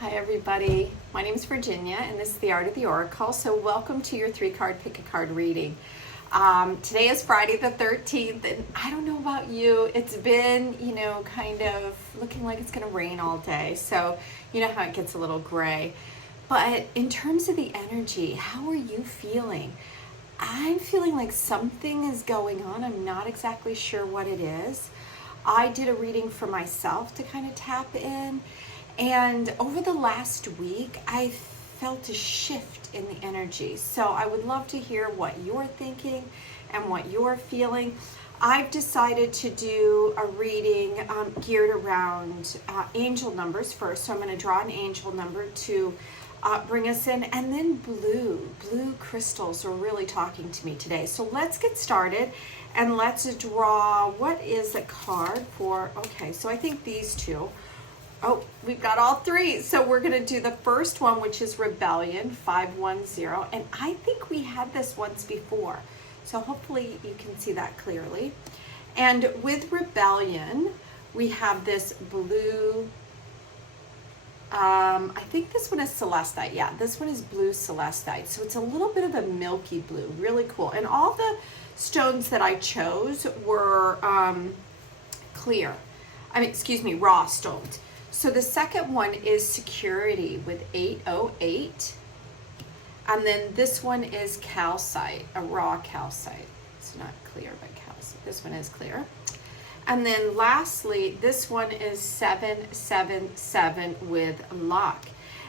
Hi everybody, my name is Virginia and this is the Art of the Oracle. So welcome to your 3-card pick a card reading. Today is Friday the 13th and I don't know about you, it's been, kind of looking like it's going to rain all day. So you know how it gets a little gray. But in terms of the energy, how are you feeling? I'm feeling like something is going on. I'm not exactly sure what it is. I did a reading for myself to kind of tap in. And over the last week, I felt a shift in the energy. So I would love to hear what you're thinking and what you're feeling. I've decided to do a reading geared around angel numbers first. So I'm going to draw an angel number to bring us in. And then blue crystals are really talking to me today. So let's get started and let's draw, what is a card for, okay, so I think these two. Oh, we've got all three. So we're going to do the first one, which is Rebellion 510. And I think we had this once before. So hopefully you can see that clearly. And with Rebellion, we have this blue, I think this one is Celestite. Yeah, this one is blue Celestite. So it's a little bit of a milky blue, really cool. And all the stones that I chose were raw stones. So the second one is Security with 808. And then this one is Calcite, a raw calcite. It's not clear, but calcite. This one is clear. And then lastly, this one is 777 with Luck.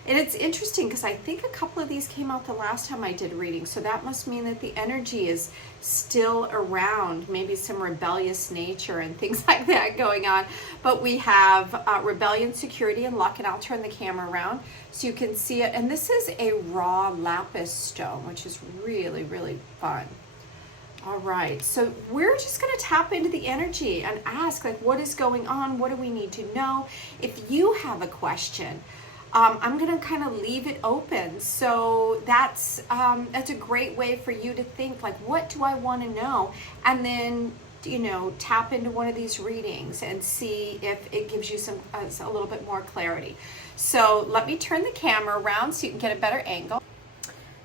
And it's interesting because I think a couple of these came out the last time I did reading. So that must mean that the energy is still around, maybe some rebellious nature and things like that going on. But we have Rebellion, Security, and Luck. And I'll turn the camera around so you can see it. And this is a raw lapis stone, which is really, really fun. All right, so we're just going to tap into the energy and ask, like, what is going on? What do we need to know? If you have a question, I'm going to kind of leave it open. So that's a great way for you to think, like, what do I want to know? And then, tap into one of these readings and see if it gives you a little bit more clarity. So let me turn the camera around so you can get a better angle.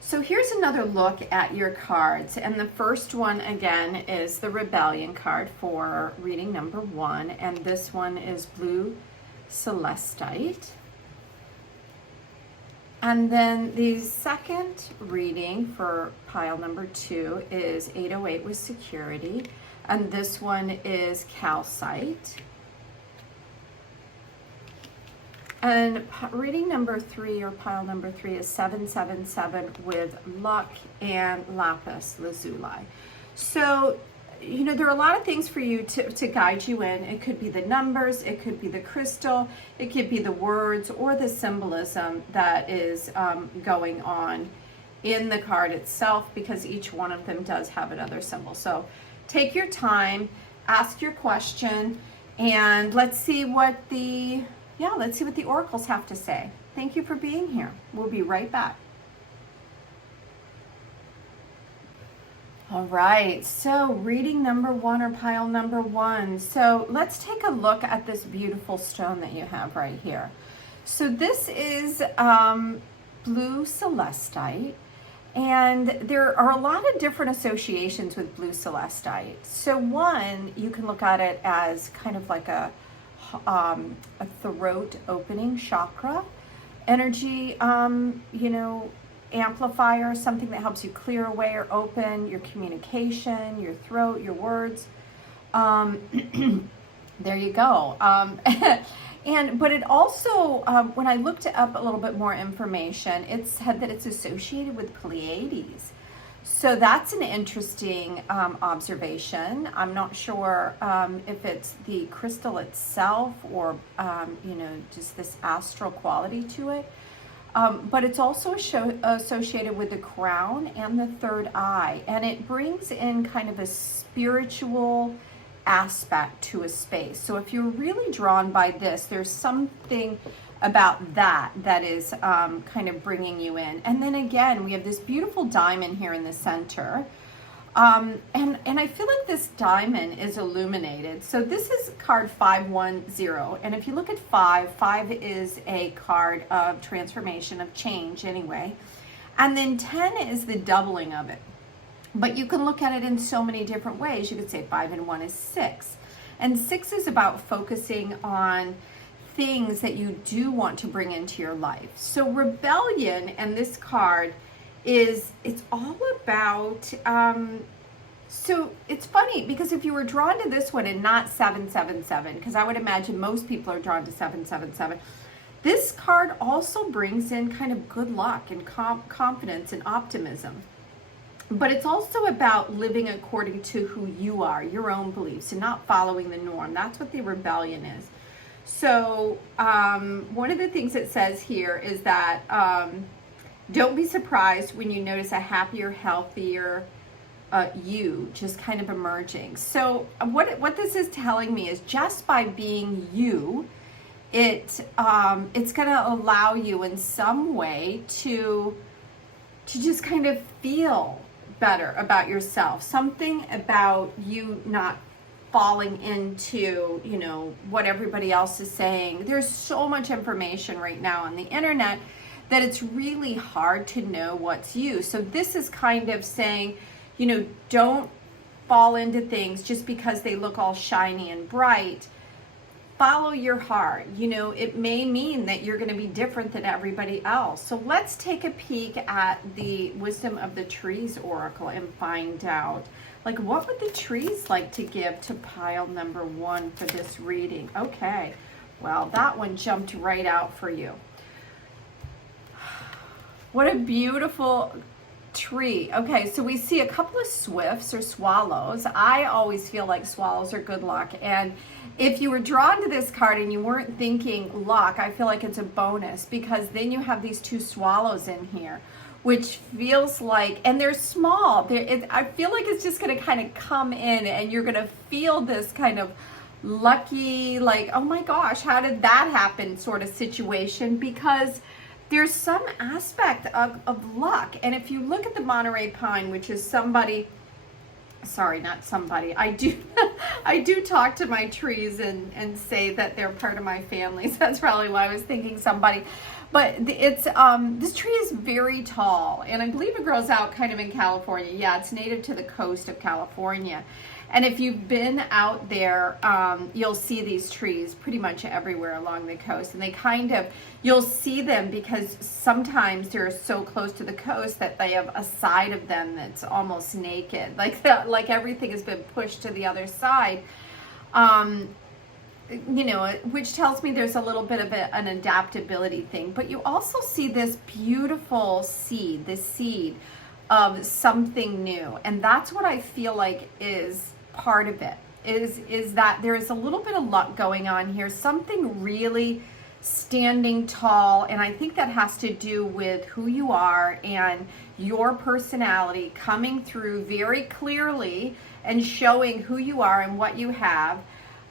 So here's another look at your cards. And the first one, again, is the Rebellion card for reading number 1. And this one is blue Celestite. And then the second reading for pile number 2 is 808 with Security. And this one is Calcite. And reading number 3, or pile number 3, is 777 with Luck and Lapis Lazuli. So, there are a lot of things for you to guide you in. It could be the numbers, it could be the crystal, it could be the words or the symbolism that is going on in the card itself, because each one of them does have another symbol. So take your time, ask your question, and let's see what the oracles have to say. Thank you for being here. We'll be right back. All right, so reading number 1, or pile number 1. So let's take a look at this beautiful stone that you have right here. So this is blue Celestite, and there are a lot of different associations with blue Celestite. So one, you can look at it as kind of like a throat opening chakra energy, amplifier, something that helps you clear away or open your communication, your throat, your words. There you go. But it also, when I looked up a little bit more information, it said that it's associated with Pleiades. So that's an interesting observation. I'm not sure if it's the crystal itself or, just this astral quality to it. But it's also associated with the crown and the third eye. And it brings in kind of a spiritual aspect to a space. So if you're really drawn by this, there's something about that is kind of bringing you in. And then again, we have this beautiful diamond here in the center. And I feel like this diamond is illuminated. So this is card 510. And if you look at 5 is a card of transformation, of change anyway. And then 10 is the doubling of it. But you can look at it in so many different ways. You could say 5 and 1 is 6. And 6 is about focusing on things that you do want to bring into your life. So rebellion and this card it's all about, so it's funny because if you were drawn to this one and not 777, because I would imagine most people are drawn to 777, this card also brings in kind of good luck and confidence and optimism. But it's also about living according to who you are, your own beliefs, and not following the norm. That's what the rebellion is. So one of the things it says here is that don't be surprised when you notice a happier, healthier you just kind of emerging. So what this is telling me is just by being you, it's going to allow you in some way to just kind of feel better about yourself. Something about you not falling into, you know, what everybody else is saying. There's so much information right now on the internet that it's really hard to know what's you. So this is kind of saying, you know, don't fall into things just because they look all shiny and bright. Follow your heart. You know, it may mean that you're going to be different than everybody else. So let's take a peek at the Wisdom of the Trees Oracle and find out, like, what would the trees like to give to pile number 1 for this reading? Okay, well, that one jumped right out for you. What a beautiful tree. Okay, so we see a couple of swifts or swallows. I always feel like swallows are good luck. And if you were drawn to this card and you weren't thinking luck, I feel like it's a bonus because then you have these 2 swallows in here, which feels like, and they're small. I feel like it's just going to kind of come in and you're going to feel this kind of lucky, like, oh my gosh, how did that happen sort of situation, because there's some aspect of luck. And if you look at the Monterey Pine, which is somebody, sorry, not somebody, I do talk to my trees and say that they're part of my family. So that's probably why I was thinking somebody. But it's this tree is very tall, and I believe it grows out kind of in California. Yeah, it's native to the coast of California. And if you've been out there, you'll see these trees pretty much everywhere along the coast. And they kind of, you'll see them because sometimes they're so close to the coast that they have a side of them that's almost naked. Like everything has been pushed to the other side. You know, which tells me there's a little bit of an adaptability thing. But you also see this beautiful seed, this seed of something new. And that's what I feel like is part of it, is that there is a little bit of luck going on here, something really standing tall. And I think that has to do with who you are and your personality coming through very clearly and showing who you are and what you have.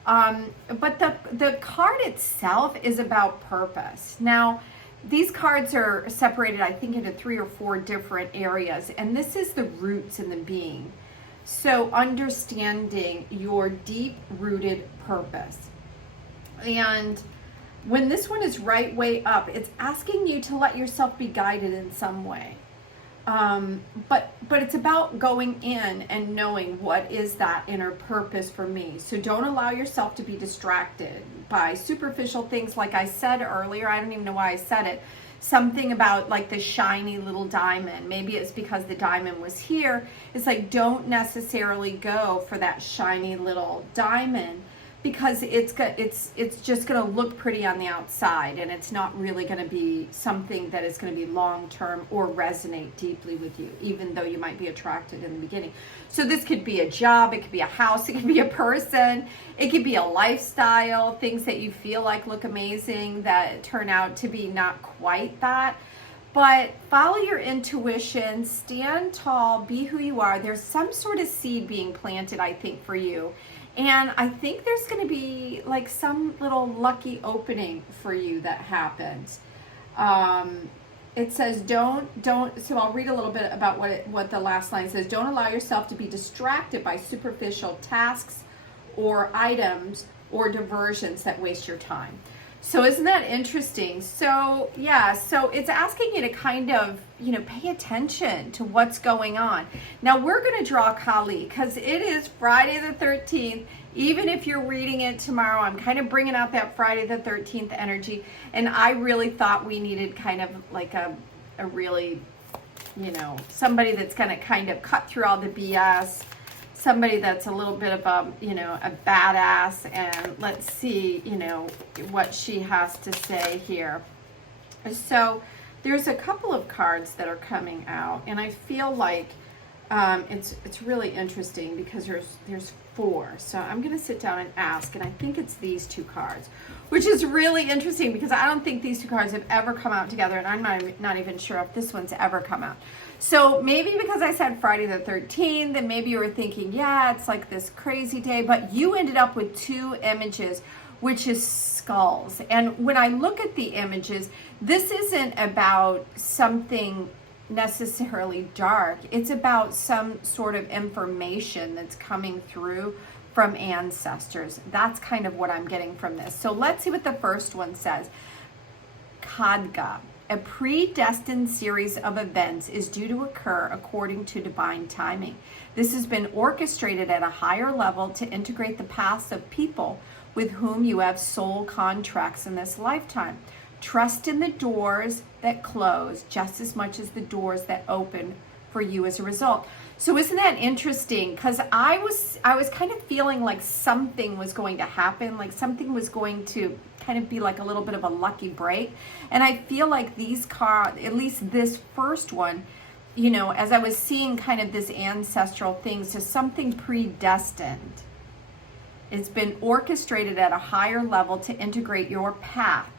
But the card itself is about purpose. Now, these cards are separated, I think, into 3 or 4 different areas, and this is the roots in the being. So understanding your deep-rooted purpose. And when this one is right way up, it's asking you to let yourself be guided in some way. But it's about going in and knowing what is that inner purpose for me. So don't allow yourself to be distracted by superficial things. Like I said earlier, I don't even know why I said it. Something about like the shiny little diamond. Maybe it's because the diamond was here. It's like, don't necessarily go for that shiny little diamond, because it's just going to look pretty on the outside, and it's not really going to be something that is going to be long term or resonate deeply with you, even though you might be attracted in the beginning. So this could be a job, it could be a house, it could be a person, it could be a lifestyle, things that you feel like look amazing that turn out to be not quite that. But follow your intuition, stand tall, be who you are. There's some sort of seed being planted, I think, for you. And I think there's going to be like some little lucky opening for you that happens. it says don't, so I'll read a little bit about what the last line says. Don't allow yourself to be distracted by superficial tasks or items or diversions that waste your time. So isn't that interesting? So yeah, so it's asking you to kind of, pay attention to what's going on. Now we're going to draw Kali because it is Friday the 13th. Even if you're reading it tomorrow, I'm kind of bringing out that Friday the 13th energy. And I really thought we needed kind of like a really, somebody that's going to kind of cut through all the BS. Somebody that's a little bit of a badass, and let's see, what she has to say here. So there's a couple of cards that are coming out, and I feel like it's really interesting because there's 4. So I'm going to sit down and ask, and I think it's these 2 cards, which is really interesting because I don't think these 2 cards have ever come out together, and I'm not even sure if this one's ever come out. So maybe because I said Friday the 13th, then maybe you were thinking, yeah, it's like this crazy day, but you ended up with 2 images, which is skulls. And when I look at the images, this isn't about something necessarily dark. It's about some sort of information that's coming through from ancestors. That's kind of what I'm getting from this. So let's see what the first one says. Khadga. A predestined series of events is due to occur according to divine timing. This has been orchestrated at a higher level to integrate the paths of people with whom you have soul contracts in this lifetime. Trust in the doors that close just as much as the doors that open for you as a result. So isn't that interesting? Because I was kind of feeling like something was going to happen, like something was going to kind of be like a little bit of a lucky break. And I feel like these cards, at least this first one, as I was seeing kind of this ancestral thing, so something predestined. It's been orchestrated at a higher level to integrate your path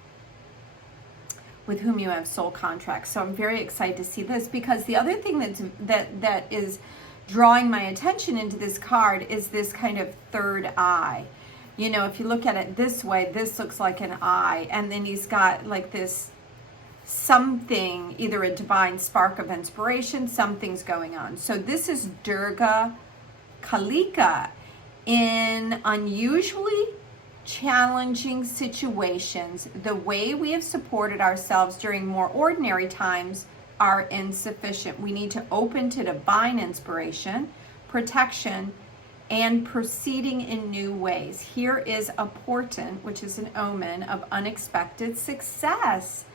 with whom you have soul contracts. So I'm very excited to see this, because the other thing that is drawing my attention into this card is this kind of third eye. If you look at it this way, this looks like an eye, and then he's got like this something, either a divine spark of inspiration, something's going on. So this is Durga Kalika. In unusually challenging situations, the way we have supported ourselves during more ordinary times are insufficient. We need to open to divine inspiration, protection, and proceeding in new ways. Here is a portent, which is an omen of unexpected success.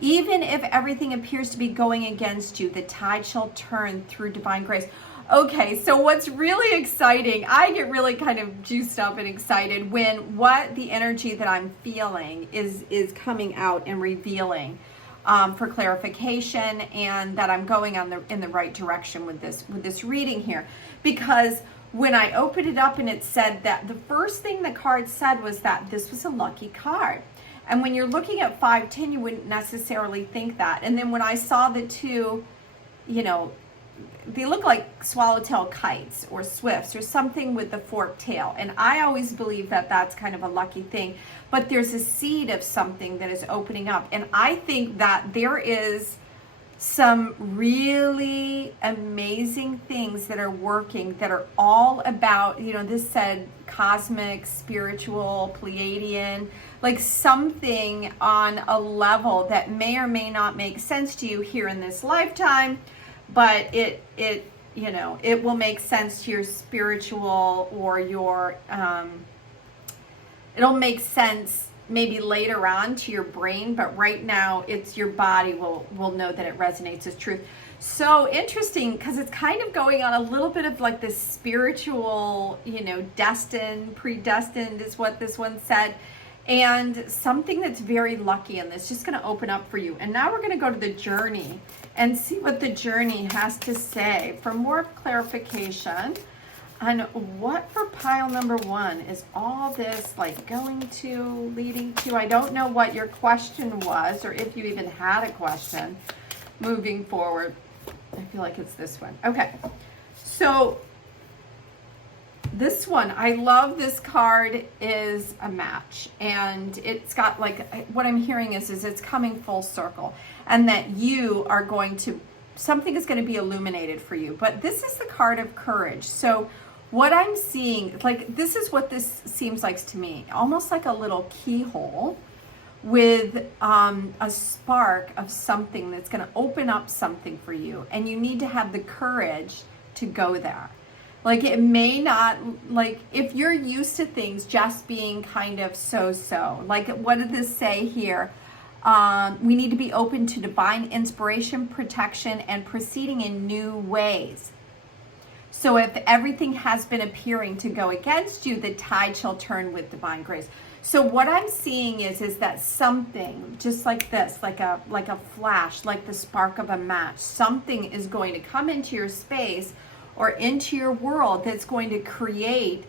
Even if everything appears to be going against you, the tide shall turn through divine grace. Okay, so what's really exciting, I get really kind of juiced up and excited when what the energy that I'm feeling is coming out and revealing for clarification, and that I'm going in the right direction with this reading here. Because when I opened it up and it said that, the first thing the card said was that this was a lucky card. And when you're looking at 510, you wouldn't necessarily think that. And then when I saw the 2, they look like swallowtail kites or swifts or something with the forked tail. And I always believe that that's kind of a lucky thing. But there's a seed of something that is opening up. And I think that there is some really amazing things that are working, that are all about, this said cosmic, spiritual, Pleiadian, like something on a level that may or may not make sense to you here in this lifetime, but it will make sense to your spiritual or your, it'll make sense maybe later on to your brain, but right now it's your body will know that it resonates as truth. So interesting, because it's kind of going on a little bit of like this spiritual, destined, predestined is what this one said. And something that's very lucky, and that's just going to open up for you. And now we're going to go to the journey and see what the journey has to say for more clarification on what for pile number 1 is all this like going to, leading to. I don't know what your question was, or if you even had a question moving forward. I feel like it's this one. Okay, so This one, I love this card, is a match, and it's got like, what I'm hearing is it's coming full circle, and that you are going to, something is going to be illuminated for you. But this is the card of courage. So what I'm seeing, like, this is what this seems like to me, almost like a little keyhole with a spark of something that's going to open up something for you, and you need to have the courage to go there. Like, it may not, like, if you're used to things just being kind of so-so, like, what did this say here? We need to be open to divine inspiration, protection, and proceeding in new ways. So if everything has been appearing to go against you, the tide shall turn with divine grace. So what I'm seeing is that something just like this, like a flash, like the spark of a match, something is going to come into your space or into your world that's going to create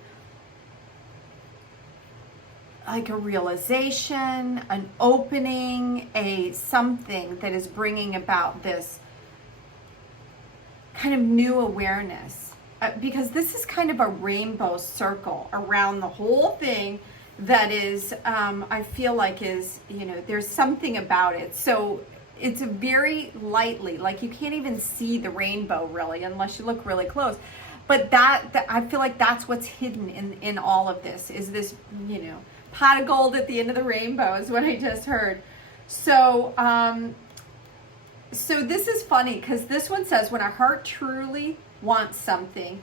like a realization, an opening, something that is bringing about this kind of new awareness. Because this is kind of a rainbow circle around the whole thing that is, I feel like is, there's something about it. So it's very lightly, like you can't even see the rainbow really unless you look really close. But that I feel like that's what's hidden in all of this, is this, pot of gold at the end of the rainbow is what I just heard. So, so this is funny because this one says, when our heart truly wants something,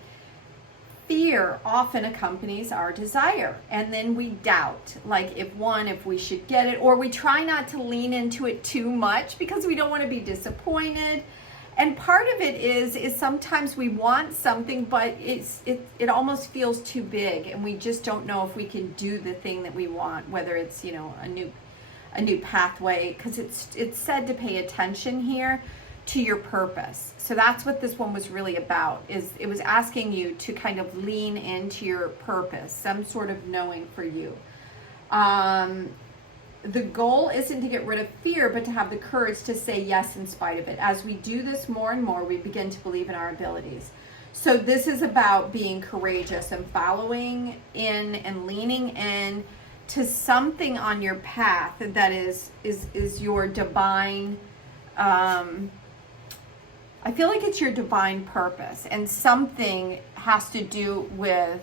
fear often accompanies our desire, and then we doubt, like if we should get it, or we try not to lean into it too much because we don't want to be disappointed. And part of it is sometimes we want something, but it almost feels too big, and we just don't know if we can do the thing that we want, whether it's a new pathway, because it's said to pay attention here to your purpose. So that's what this one was really about, is it was asking you to kind of lean into your purpose, some sort of knowing for you. The goal isn't to get rid of fear, but to have the courage to say yes in spite of it. As we do this more and more, we begin to believe in our abilities. So this is about being courageous and following in and leaning in to something on your path that is your divine, I feel like it's your divine purpose, and something has to do with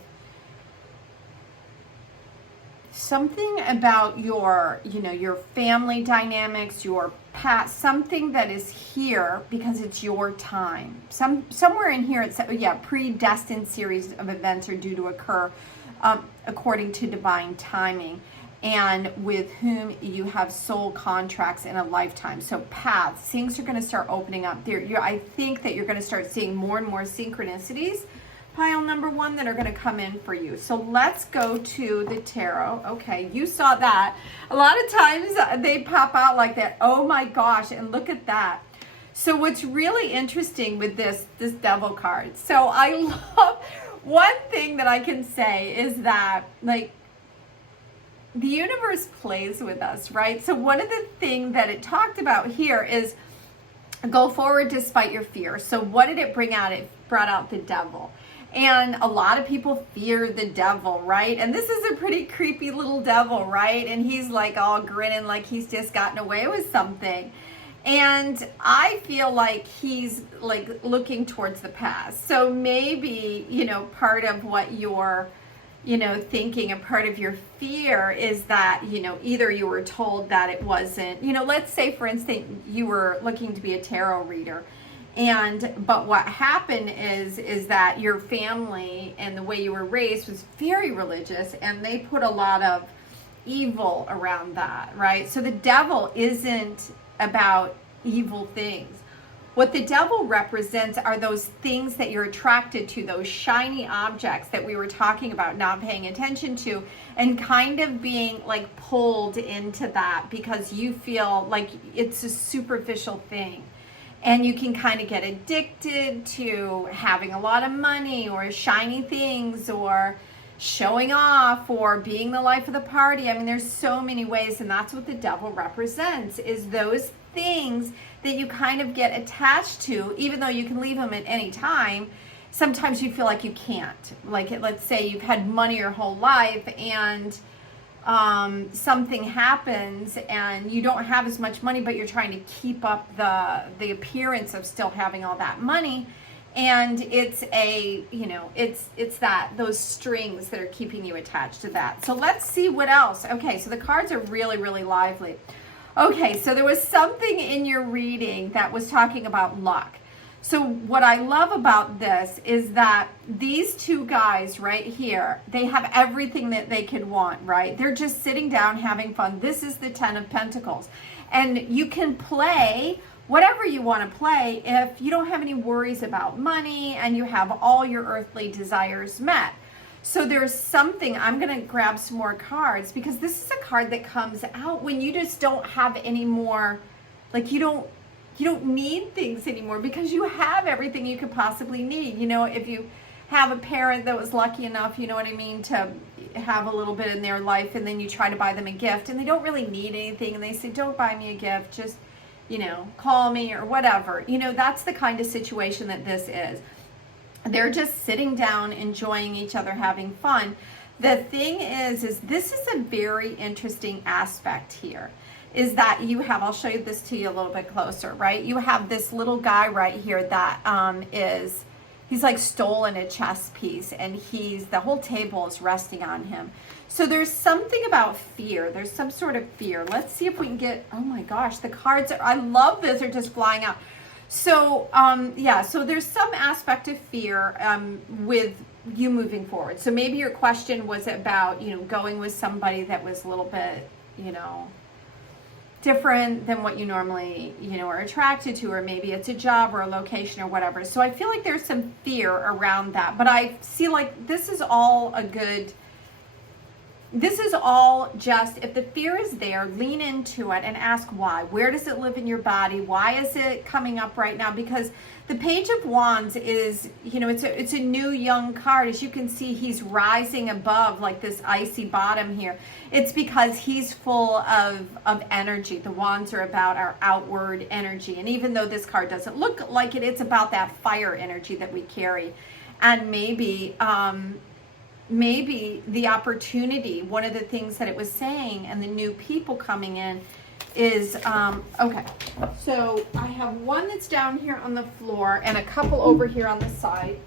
something about your, your family dynamics, your past, something that is here because it's your time. Somewhere in here it said, predestined series of events are due to occur according to divine timing, and with whom you have soul contracts in a lifetime. So paths, things are going to start opening up there. I think that you're going to start seeing more and more synchronicities, pile number one, that are going to come in for you. So let's go to the tarot. Okay, you saw that. A lot of times they pop out like that. Oh my gosh, and look at that. So what's really interesting with this devil card, so I love, one thing that I can say is that, like, the universe plays with us, right? So one of the things that it talked about here is go forward despite your fear. So what did it bring out? It brought out the devil. And a lot of people fear the devil, right? And this is a pretty creepy little devil, right? And he's like all grinning like he's just gotten away with something. And I feel like he's like looking towards the past. So maybe, part of what you're, thinking, and part of your fear is that, either you were told that it wasn't, let's say for instance, you were looking to be a tarot reader. But what happened is that your family and the way you were raised was very religious, and they put a lot of evil around that, right? So the devil isn't about evil things. What the devil represents are those things that you're attracted to, those shiny objects that we were talking about, not paying attention to, and kind of being like pulled into that because you feel like it's a superficial thing. And you can kind of get addicted to having a lot of money or shiny things or showing off or being the life of the party. I mean, there's so many ways, and that's what the devil represents, is those things that you kind of get attached to, even though you can leave them at any time. sometimes you feel like you can't. Like, let's say you've had money your whole life and something happens and you don't have as much money, but you're trying to keep up the appearance of still having all that money. And it's it's those strings that are keeping you attached to that. So let's see what else. Okay, so the cards are really, really lively. Okay, so there was something in your reading that was talking about luck. So what I love about this is that these two guys right here, they have everything that they could want, right? They're just sitting down having fun. This is the 10 of Pentacles. And you can play whatever you want to play if you don't have any worries about money and you have all your earthly desires met. So there's something, I'm going to grab some more cards because this is a card that comes out when you just don't have any more, like you don't need things anymore because you have everything you could possibly need. You know, if you have a parent that was lucky enough, you know what I mean, to have a little bit in their life and then you try to buy them a gift and they don't really need anything and they say, don't buy me a gift, just, you know, call me or whatever. You know, that's the kind of situation that this is. They're just sitting down, enjoying each other, having fun. The thing is this is a very interesting aspect here, is that you have, I'll show you this to you a little bit closer, right? You have this little guy right here that he's like stolen a chess piece and the whole table is resting on him. So there's something about fear. There's some sort of fear. Let's see if we can get, oh my gosh, the cards I love this, are just flying out. So, yeah, so there's some aspect of fear with you moving forward. So maybe your question was about, you know, going with somebody that was a little bit, you know, different than what you normally, you know, are attracted to, or maybe it's a job or a location or whatever. So I feel like there's some fear around that, but I see like this is all just, if the fear is there, lean into it and ask why. Where does it live in your body? Why is it coming up right now? Because the Page of Wands is, you know, it's a new young card. As you can see, he's rising above like this icy bottom here. It's because he's full of energy. The wands are about our outward energy. And even though this card doesn't look like it, it's about that fire energy that we carry. And maybe the opportunity, one of the things that it was saying, and the new people coming in is, okay, so I have one that's down here on the floor and a couple over here on the side.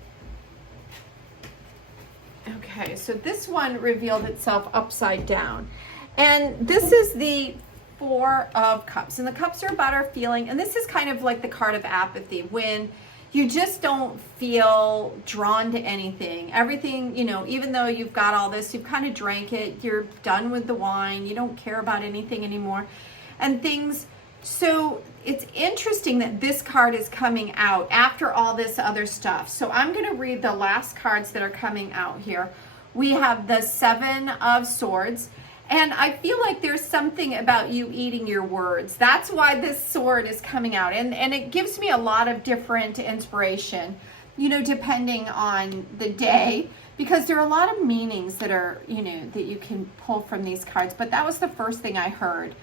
Okay, so this one revealed itself upside down. And this is the Four of Cups. And the cups are about our feeling. And this is kind of like the card of apathy, when you just don't feel drawn to anything. Everything, you know, even though you've got all this, you've kind of drank it, you're done with the wine, you don't care about anything anymore. And things, so it's interesting that this card is coming out after all this other stuff. So I'm going to read the last cards that are coming out here. We have the Seven of Swords. And I feel like there's something about you eating your words. That's why this sword is coming out. And it gives me a lot of different inspiration, you know, depending on the day, because there are a lot of meanings that are, you know, that you can pull from these cards. But that was the first thing I heard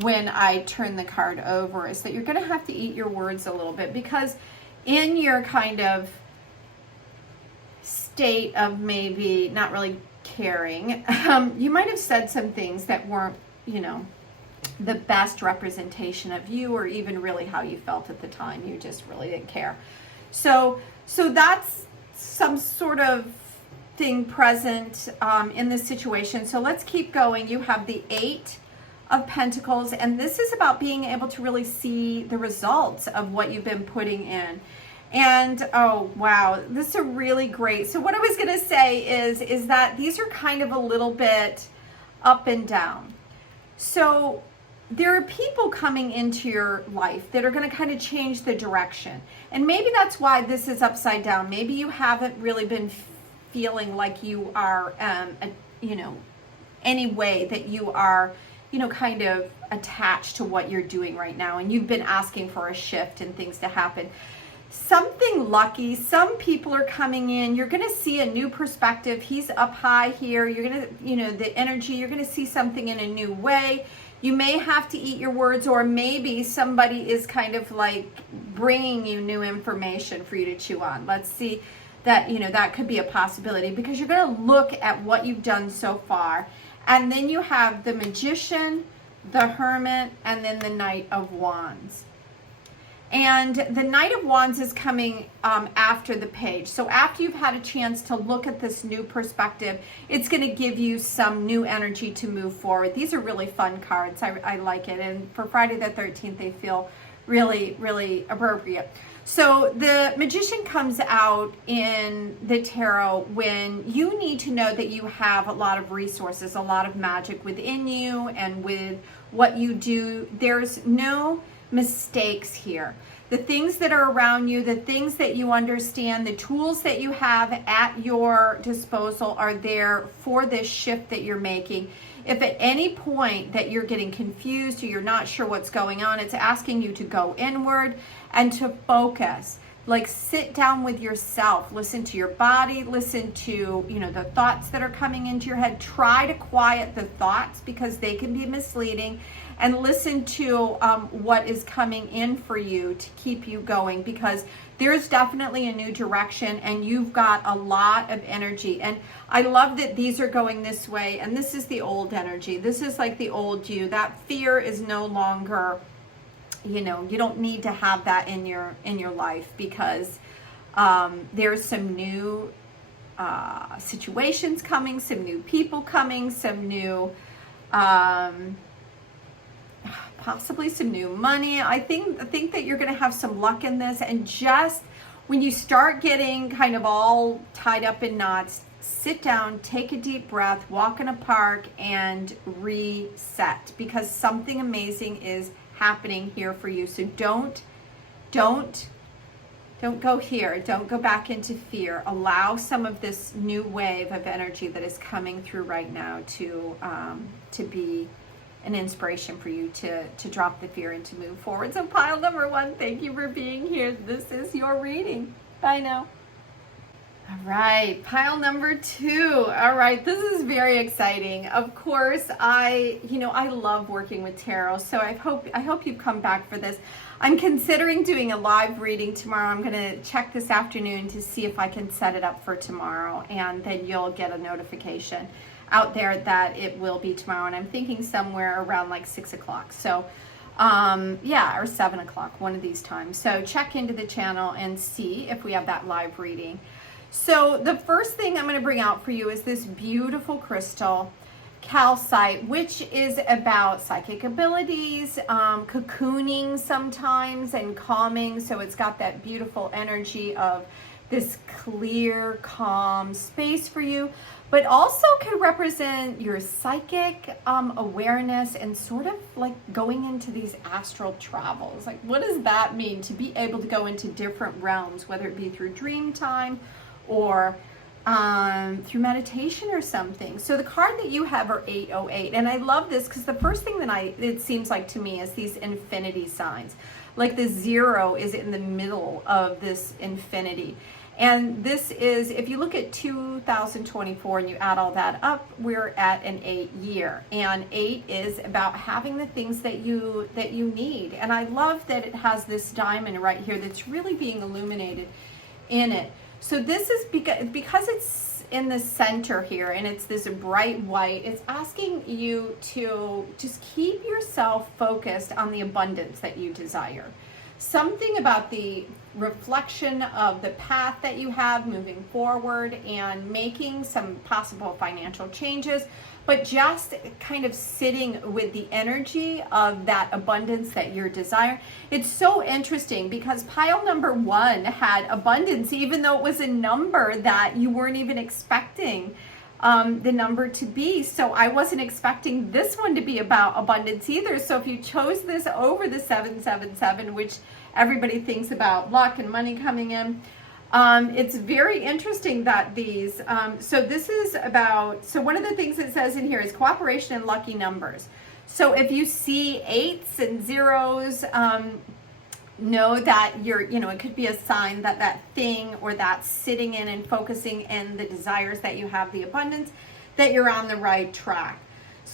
when I turned the card over, is that you're going to have to eat your words a little bit, because in your kind of state of maybe not really caring, you might have said some things that weren't, you know, the best representation of you, or even really how you felt at the time. You just really didn't care. So that's some sort of thing present in this situation. So let's keep going. You have the Eight of Pentacles, and this is about being able to really see the results of what you've been putting in. And oh wow, this is a really great, so what I was going to say is that these are kind of a little bit up and down. So there are people coming into your life that are going to kind of change the direction, and maybe that's why this is upside down. Maybe you haven't really been feeling like you are you know, any way that you are, you know, kind of attached to what you're doing right now, and you've been asking for a shift and things to happen. Something lucky, some people are coming in, you're going to see a new perspective. He's up high here, you're going to, you know, the energy, you're going to see something in a new way. You may have to eat your words, or maybe somebody is kind of like bringing you new information for you to chew on. Let's see. that, you know, that could be a possibility, because you're going to look at what you've done so far. And then you have the Magician, the Hermit, and then the Knight of Wands. And the Knight of Wands is coming after the Page. So after you've had a chance to look at this new perspective, it's going to give you some new energy to move forward. These are really fun cards. I like it. And for Friday the 13th, they feel really, really appropriate. So the Magician comes out in the tarot when you need to know that you have a lot of resources, a lot of magic within you, and with what you do, there's no mistakes here. The things that are around you, the things that you understand, the tools that you have at your disposal are there for this shift that you're making. If at any point that you're getting confused or you're not sure what's going on, it's asking you to go inward and to focus. Like, sit down with yourself, listen to your body, listen to, you know, the thoughts that are coming into your head. Try to quiet the thoughts because they can be misleading, and listen to what is coming in for you to keep you going, because there's definitely a new direction and you've got a lot of energy. And I love that these are going this way, and this is the old energy. This is like the old you. That fear is no longer, you know, you don't need to have that in your life, because there's some new situations coming, some new people coming, some new possibly some new money. I think that you're going to have some luck in this. And just when you start getting kind of all tied up in knots, sit down, take a deep breath, walk in a park, and reset, because something amazing is happening here for you. So don't go here. Don't go back into fear. Allow some of this new wave of energy that is coming through right now to be an inspiration for you to drop the fear and to move forward. So pile number 1, thank you for being here. This is your reading. Bye now. All right, pile number 2. All right, this is very exciting. Of course, I love working with tarot, so I hope you've come back for this. I'm considering doing a live reading tomorrow. I'm going to check this afternoon to see if I can set it up for tomorrow, and then you'll get a notification out there that it will be tomorrow. And I'm thinking somewhere around like 6 o'clock. So or 7 o'clock, one of these times. So check into the channel and see if we have that live reading. So the first thing I'm going to bring out for you is this beautiful crystal, calcite, which is about psychic abilities, cocooning sometimes, and calming. So it's got that beautiful energy of this clear, calm space for you, but also could represent your psychic awareness and sort of like going into these astral travels. Like, what does that mean, to be able to go into different realms, whether it be through dream time or through meditation or something? So the card that you have are 808, and I love this because the first thing that it seems like to me is these infinity signs. Like the 0 is in the middle of this infinity. And this is, if you look at 2024 and you add all that up, we're at an 8 year. And 8 is about having the things that you need. And I love that it has this diamond right here that's really being illuminated in it. So this is because it's in the center here and it's this bright white, it's asking you to just keep yourself focused on the abundance that you desire. Something about the reflection of the path that you have moving forward and making some possible financial changes, but just kind of sitting with the energy of that abundance that you're desiring. It's so interesting because pile number 1 had abundance, even though it was a number that you weren't even expecting the number to be. So I wasn't expecting this one to be about abundance either. So if you chose this over the 777, which everybody thinks about luck and money coming in, it's very interesting that these, so this is about, so one of the things it says in here is cooperation and lucky numbers. So if you see 8s and 0s, know that it could be a sign that that thing or that sitting in and focusing in the desires that you have, the abundance, that you're on the right track.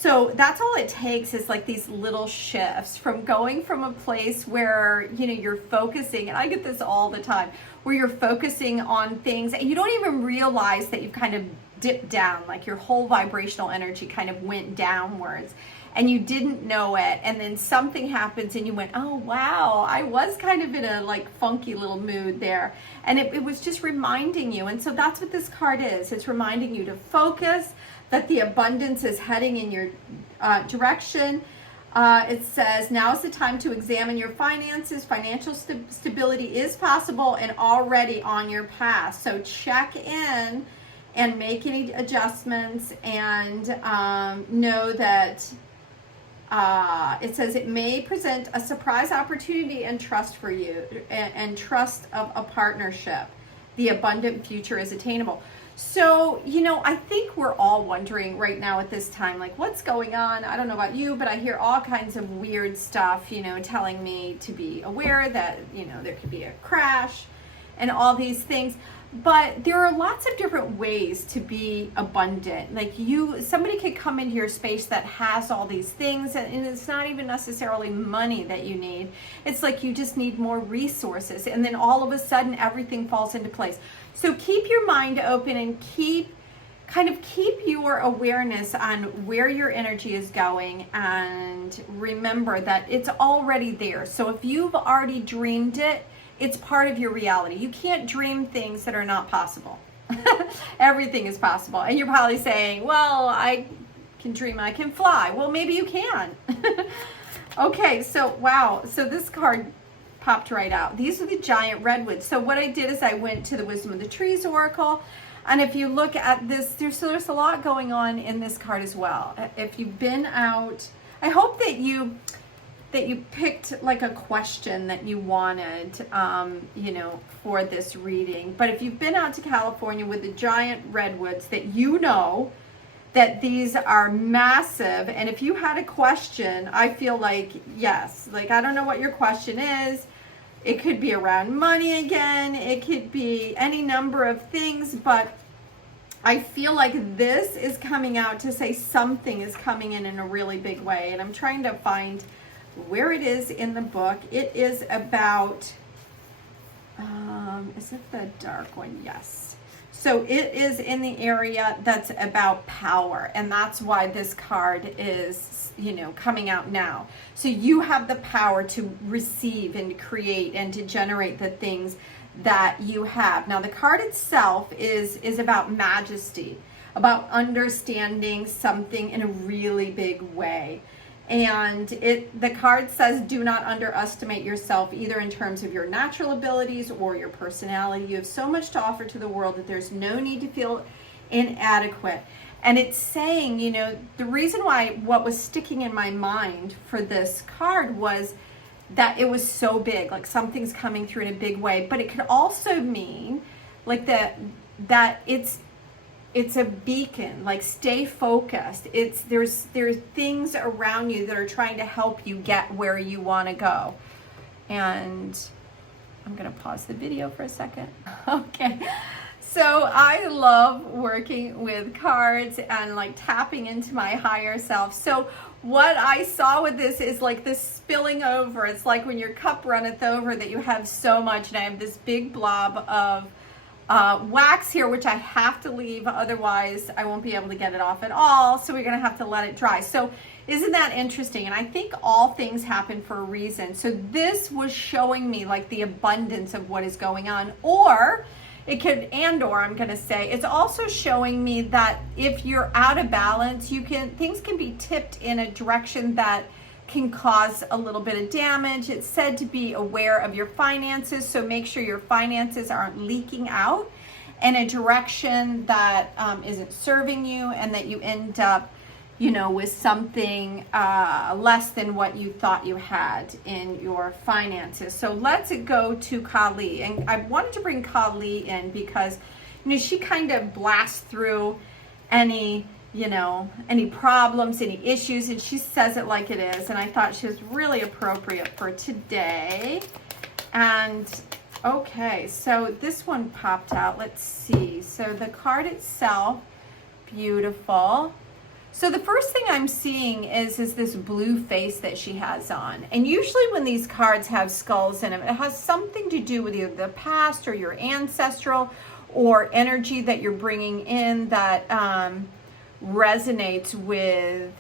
So that's all it takes is like these little shifts from going from a place where, you know, you're focusing, and I get this all the time, where you're focusing on things and you don't even realize that you've kind of dipped down, like your whole vibrational energy kind of went downwards and you didn't know it. And then something happens and you went, oh, wow, I was kind of in a like funky little mood there. And it was just reminding you. And so that's what this card is. It's reminding you to focus, that the abundance is heading in your direction. It says, now is the time to examine your finances. Financial stability is possible and already on your path. So check in and make any adjustments, and know that it says it may present a surprise opportunity and trust for you, and trust of a partnership. The abundant future is attainable. So, you know, I think we're all wondering right now at this time, like, what's going on? I don't know about you, but I hear all kinds of weird stuff, you know, telling me to be aware that, you know, there could be a crash and all these things. But there are lots of different ways to be abundant. Like somebody could come into your space that has all these things, and it's not even necessarily money that you need. It's like you just need more resources, and then all of a sudden everything falls into place. So keep your mind open and keep your awareness on where your energy is going, and remember that it's already there. So if you've already dreamed it, it's part of your reality. You can't dream things that are not possible. Everything is possible. And you're probably saying, well, I can dream I can fly. Well, maybe you can. Okay, so wow. So this card popped right out. These are the giant redwoods. So what I did is I went to the Wisdom of the Trees Oracle. And if you look at this, there's a lot going on in this card as well. If you've been out, I hope that you picked like a question that you wanted, you know, for this reading. But if you've been out to California with the giant redwoods, that you know that these are massive. And if you had a question, I feel like, yes, like, I don't know what your question is. It could be around money again. It could be any number of things, but I feel like this is coming out to say something is coming in a really big way. And I'm trying to find where it is in the book. It is about, is it the dark one? Yes. So it is in the area that's about power, and that's why this card is, you know, coming out now. So you have the power to receive and create and to generate the things that you have. Now the card itself is about majesty, about understanding something in a really big way. And the card says, do not underestimate yourself, either in terms of your natural abilities or your personality. You have so much to offer to the world that there's no need to feel inadequate. And it's saying, you know, the reason why what was sticking in my mind for this card was that it was so big, like something's coming through in a big way. But it could also mean like that it's a beacon, like stay focused. There's things around you that are trying to help you get where you want to go. And I'm going to pause the video for a second. Okay. So I love working with cards and like tapping into my higher self. So what I saw with this is like this spilling over. It's like when your cup runneth over, that you have so much. And I have this big blob of wax here, which I have to leave, otherwise I won't be able to get it off at all. So we're gonna have to let it dry. So isn't that interesting? And I think all things happen for a reason. So this was showing me like the abundance of what is going on, or it could, or I'm gonna say, it's also showing me that if you're out of balance, things can be tipped in a direction that can cause a little bit of damage. It's said to be aware of your finances, so make sure your finances aren't leaking out in a direction that isn't serving you, and that you end up, you know, with something less than what you thought you had in your finances. So let's go to Kali, and I wanted to bring Kali in because, you know, she kind of blasts through any problems, any issues, and she says it like it is. And I thought she was really appropriate for today. And okay, so this one popped out. Let's see. So the card itself, beautiful. So the first thing I'm seeing is this blue face that she has on. And usually when these cards have skulls in them, it has something to do with either the past or your ancestral or energy that you're bringing in that resonates with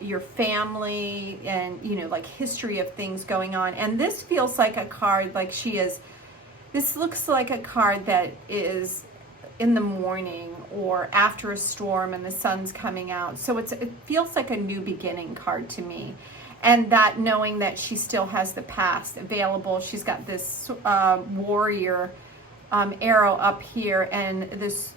your family and, you know, like history of things going on. And this feels like a card like this looks like a card that is in the morning or after a storm and the sun's coming out. So it feels like a new beginning card to me. And that knowing that she still has the past available. She's got this warrior arrow up here, and this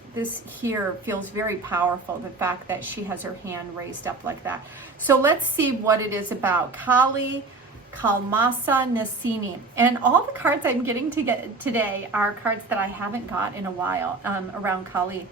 here feels very powerful, the fact that she has her hand raised up like that. So let's see what it is about. Kali Kalmasa Nasini. And all the cards I'm getting today are cards that I haven't got in a while around Kali.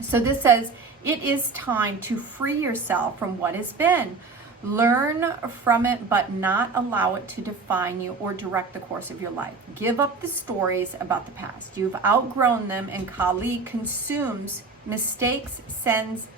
So this says, it is time to free yourself from what has been. Learn from it, but not allow it to define you or direct the course of your life. Give up the stories about the past. You've outgrown them, and Kali consumes mistakes, sins,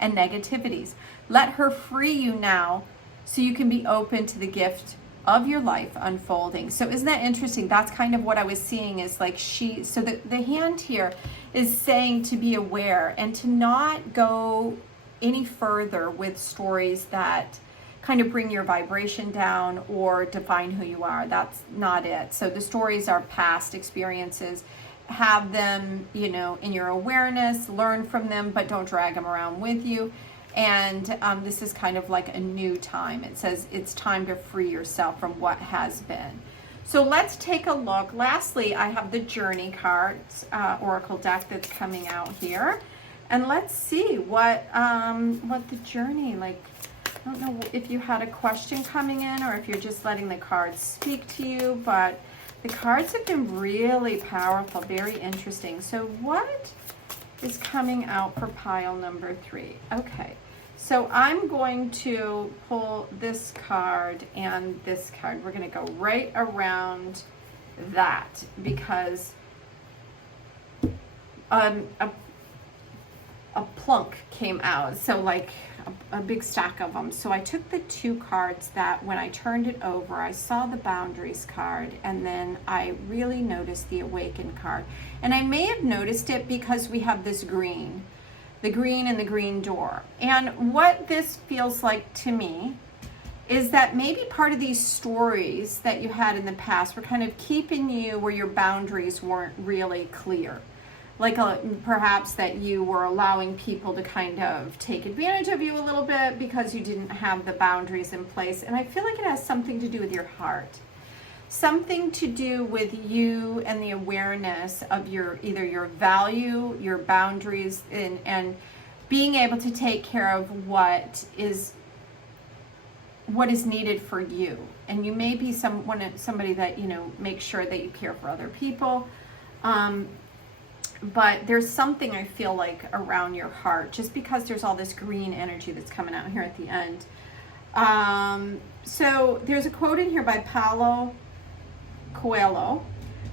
and negativities. Let her free you now, so you can be open to the gift of your life unfolding. So isn't that interesting? That's kind of what I was seeing, is like so the hand here is saying to be aware and to not go any further with stories that kind of bring your vibration down or define who you are. That's not it. So the stories are past experiences. Have them, you know, in your awareness, learn from them, but don't drag them around with you. And this is kind of like a new time. It says it's time to free yourself from what has been. So let's take a look. Lastly, I have the Journey cards, Oracle deck that's coming out here. And let's see what the journey, like, I don't know if you had a question coming in or if you're just letting the cards speak to you, but the cards have been really powerful, very interesting. So what is coming out for pile number 3? Okay. So I'm going to pull this card and this card. We're going to go right around that because a plunk came out. So like a big stack of them. So I took the 2 cards that when I turned it over, I saw the Boundaries card, and then I really noticed the Awaken card. And I may have noticed it because we have this green. The green and the green door. And what this feels like to me is that maybe part of these stories that you had in the past were kind of keeping you where your boundaries weren't really clear. Like perhaps that you were allowing people to kind of take advantage of you a little bit because you didn't have the boundaries in place. And I feel like it has something to do with your heart. Something to do with you and the awareness of either your value, your boundaries, and being able to take care of what is needed for you. And you may be somebody that, you know, make sure that you care for other people. But there's something I feel like around your heart, just because there's all this green energy that's coming out here at the end. So there's a quote in here by Paulo Coelho.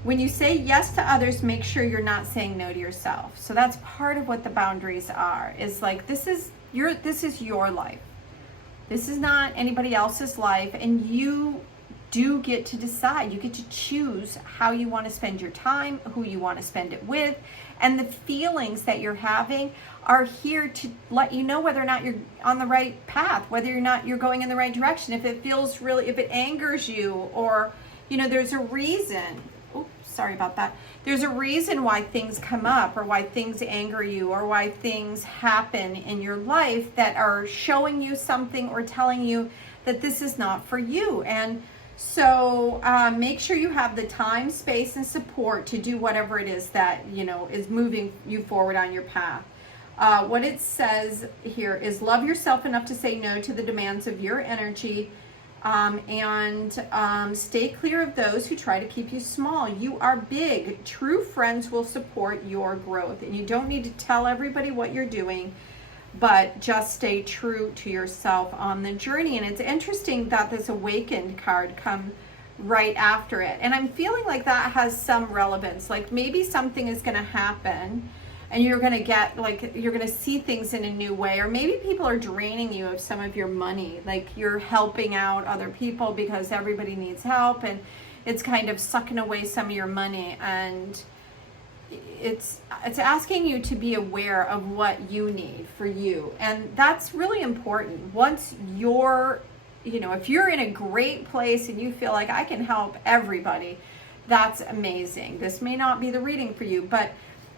When you say yes to others, make sure you're not saying no to yourself. So that's part of what the boundaries are, is like, this is your life. This is not anybody else's life, and you do get to decide. You get to choose how you want to spend your time, who you want to spend it with, and the feelings that you're having are here to let you know whether or not you're on the right path, whether or not you're going in the right direction. If it angers you, or, you know, there's a reason. Oops, sorry about that. There's a reason why things come up, or why things anger you, or why things happen in your life that are showing you something or telling you that this is not for you. And so make sure you have the time, space, and support to do whatever it is that, you know, is moving you forward on your path. What it says here is love yourself enough to say no to the demands of your energy, and stay clear of those who try to keep you small. You are big. True friends will support your growth, and you don't need to tell everybody what you're doing, but just stay true to yourself on the journey. And it's interesting that this Awakened card come right after it. And I'm feeling like that has some relevance. Like maybe something is going to happen and you're going to get, like, you're going to see things in a new way. Or maybe people are draining you of some of your money, like you're helping out other people because everybody needs help, and it's kind of sucking away some of your money. And it's asking you to be aware of what you need for you. And that's really important. Once you're, you know, if you're in a great place and you feel like I can help everybody, that's amazing. This may not be the reading for you, but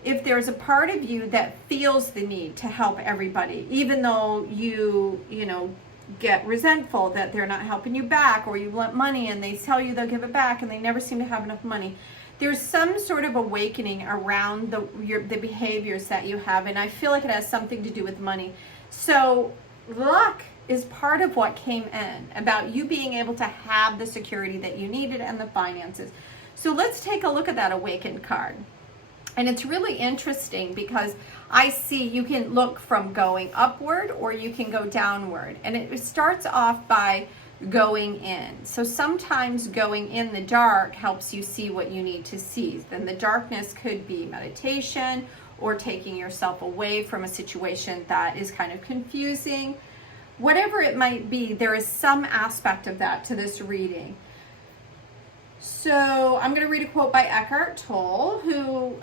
if there's a part of you that feels the need to help everybody, even though you know, get resentful that they're not helping you back, or you want money and they tell you they'll give it back and they never seem to have enough money, there's some sort of awakening around the behaviors that you have, and I feel like it has something to do with money. So luck is part of what came in, about you being able to have the security that you needed and the finances. So let's take a look at that awakened card. And it's really interesting because I see you can look from going upward or you can go downward. And it starts off by going in. So sometimes going in the dark helps you see what you need to see. Then the darkness could be meditation or taking yourself away from a situation that is kind of confusing. Whatever it might be, there is some aspect of that to this reading. So I'm going to read a quote by Eckhart Tolle, who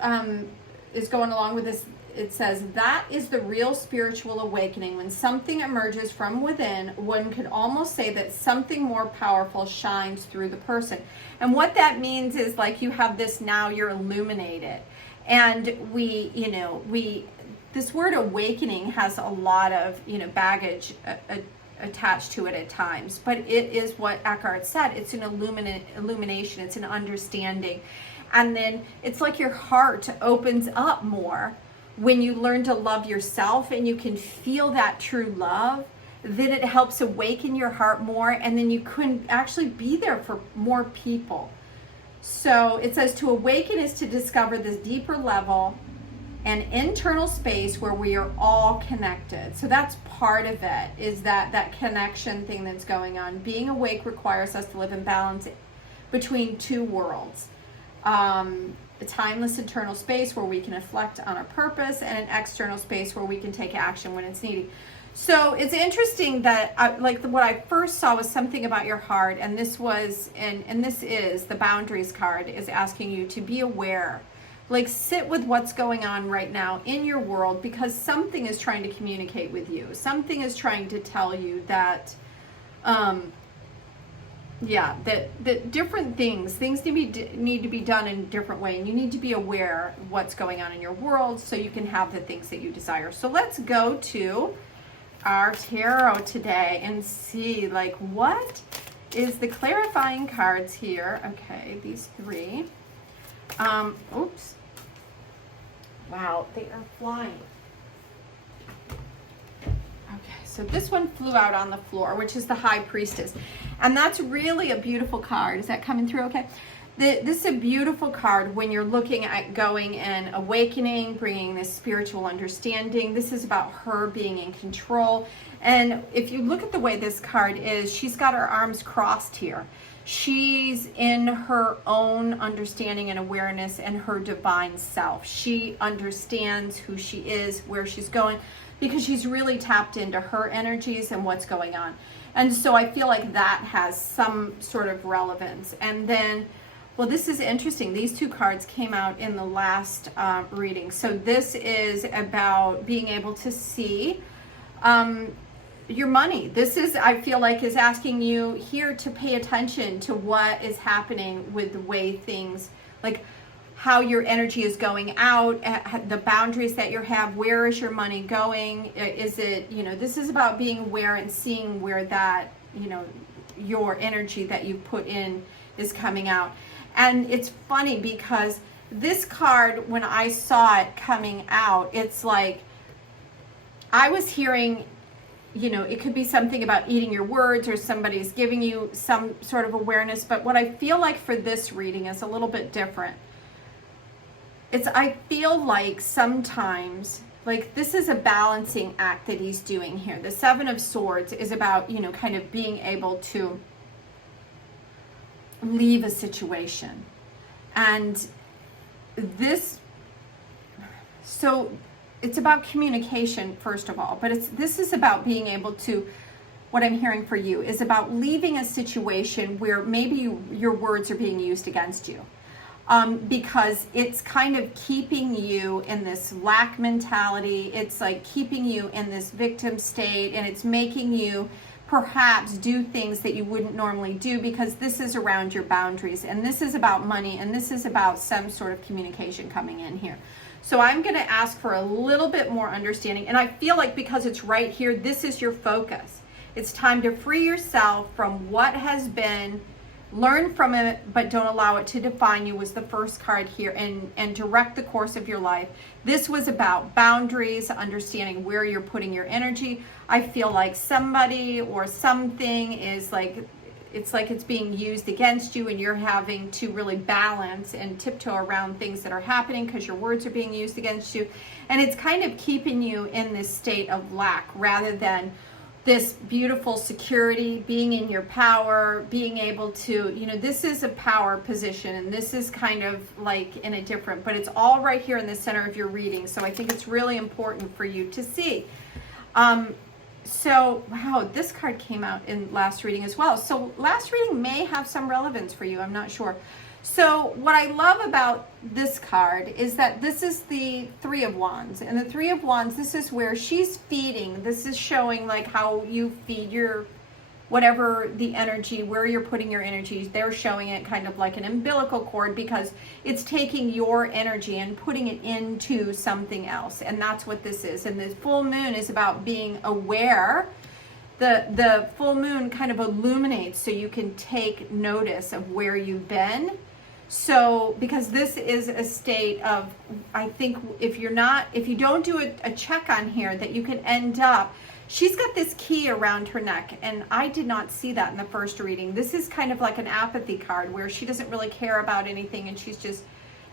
is going along with this. It says, "That is the real spiritual awakening. When something emerges from within, one could almost say that something more powerful shines through the person." And what that means is, like, you have this now, you're illuminated. And this word awakening has a lot of, baggage attached to it at times, but it is what Eckhart said. It's an illumination. It's an understanding. And then it's like your heart opens up more when you learn to love yourself and you can feel that true love. Then it helps awaken your heart more, and then you can actually be there for more people. So it says, to awaken is to discover this deeper level and internal space where we are all connected. So that's part of it, is that connection thing that's going on. Being awake requires us to live in balance between two worlds. A timeless internal space where we can reflect on our purpose, and an external space where we can take action when it's needed. So it's interesting that what I first saw was something about your heart, and this was, and this is the boundaries card, is asking you to be aware. Like, sit with what's going on right now in your world, because something is trying to communicate with you. Something is trying to tell you that, that different things need to be done in a different way, and you need to be aware of what's going on in your world so you can have the things that you desire. So let's go to our tarot today and see, like, what is the clarifying cards here. Okay, these three. Oops. Wow, they are flying. Okay, so this one flew out on the floor, which is the High Priestess. And that's really a beautiful card. Is that coming through okay? This is a beautiful card when you're looking at going and awakening, bringing this spiritual understanding. This is about her being in control. And if you look at the way this card is, she's got her arms crossed here. She's in her own understanding and awareness and her divine self. She understands who she is, where she's going, because she's really tapped into her energies and what's going on. And so I feel like that has some sort of relevance. And then, well, this is interesting. These two cards came out in the last reading. So this is about being able to see your money. This is, I feel like, is asking you here to pay attention to what is happening with the way things, like how your energy is going out, the boundaries that you have, where is your money going? Is it, this is about being aware and seeing where that, your energy that you put in is coming out. And it's funny because this card, when I saw it coming out, it's like I was hearing, it could be something about eating your words, or somebody's giving you some sort of awareness. But what I feel like for this reading is a little bit different. I feel like sometimes, like, this is a balancing act that he's doing here. The Seven of Swords is about, kind of being able to leave a situation. And this, So it's about communication, first of all, but this is about being able to, what I'm hearing for you is about leaving a situation where maybe your words are being used against you. Because it's kind of keeping you in this lack mentality. It's like keeping you in this victim state, and it's making you perhaps do things that you wouldn't normally do, because this is around your boundaries, and this is about money, and this is about some sort of communication coming in here. So I'm going to ask for a little bit more understanding, and I feel like because it's right here, this is your focus. It's time to free yourself from what has been. Learn from it, but don't allow it to define you, was the first card here, and direct the course of your life. This was about boundaries, understanding where you're putting your energy. I feel like somebody or something is like, it's being used against you, and you're having to really balance and tiptoe around things that are happening because your words are being used against you. And it's kind of keeping you in this state of lack rather than this beautiful security, being in your power, being able to, this is a power position, and this is kind of like in a different, but it's all right here in the center of your reading. So I think it's really important for you to see. So, wow, this card came out in last reading as well. So last reading may have some relevance for you. I'm not sure. So what I love about this card is that this is the Three of Wands. And the Three of Wands, this is where she's feeding. This is showing like how you feed your, whatever the energy, where you're putting your energy. They're showing it kind of like an umbilical cord, because it's taking your energy and putting it into something else. And that's what this is. And the full moon is about being aware. The full moon kind of illuminates so you can take notice of where you've been. So, because this is a state of, I think if you don't do a check on here, that you can end up, she's got this key around her neck, and I did not see that in the first reading. This is kind of like an apathy card where she doesn't really care about anything, and she's just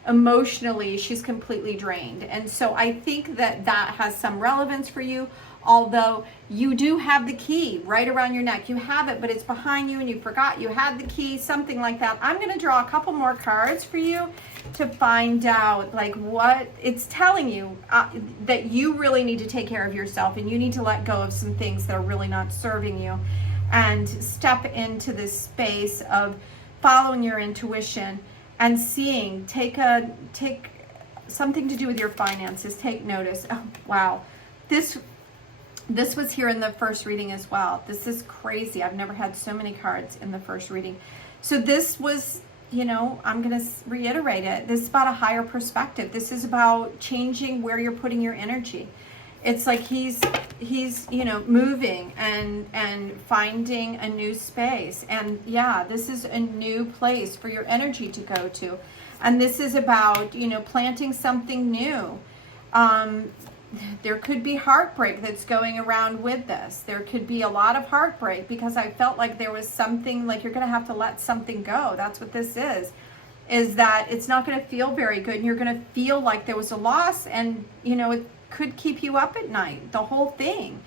emotionally, she's completely drained. And so I think that has some relevance for you. Although you do have the key right around your neck. You have it, but it's behind you and you forgot you had the key, something like that. I'm going to draw a couple more cards for you to find out like what it's telling you, that you really need to take care of yourself, and you need to let go of some things that are really not serving you, and step into this space of following your intuition and seeing, take something to do with your finances, take notice. Oh, wow. This was here in the first reading as well. This is crazy. I've never had so many cards in the first reading. So this was, I'm going to reiterate it. This is about a higher perspective. This is about changing where you're putting your energy. It's like he's moving and finding a new space. And yeah, this is a new place for your energy to go to. And this is about, planting something new. There could be heartbreak that's going around with this. There could be a lot of heartbreak, because I felt like there was something, like you're going to have to let something go. That's what this is that it's not going to feel very good, and you're going to feel like there was a loss, and, it could keep you up at night. The whole thing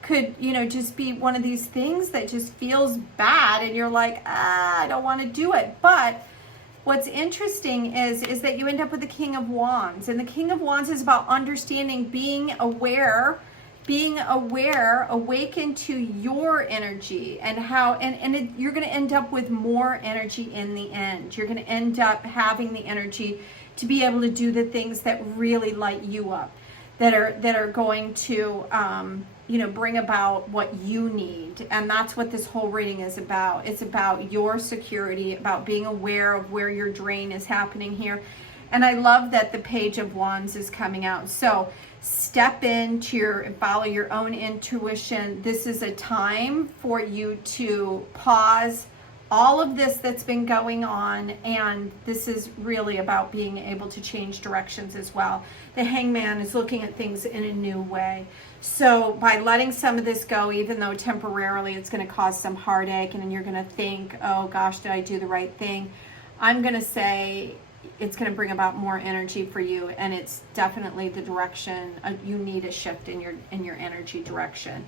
could, just be one of these things that just feels bad, and you're like, I don't want to do it. But what's interesting is that you end up with the King of Wands, and the King of Wands is about understanding, being aware, awaken to your energy, and how, you're going to end up with more energy in the end. You're going to end up having the energy to be able to do the things that really light you up, that are going to, bring about what you need. And that's what this whole reading is about. It's about your security, about being aware of where your drain is happening here. And I love that the Page of Wands is coming out. So step into follow your own intuition. This is a time for you to pause all of this that's been going on, and this is really about being able to change directions as well. The Hangman is looking at things in a new way. So by letting some of this go, even though temporarily it's going to cause some heartache, and then you're going to think, oh gosh, did I do the right thing? I'm going to say it's going to bring about more energy for you, and it's definitely the direction. You need a shift in your energy direction.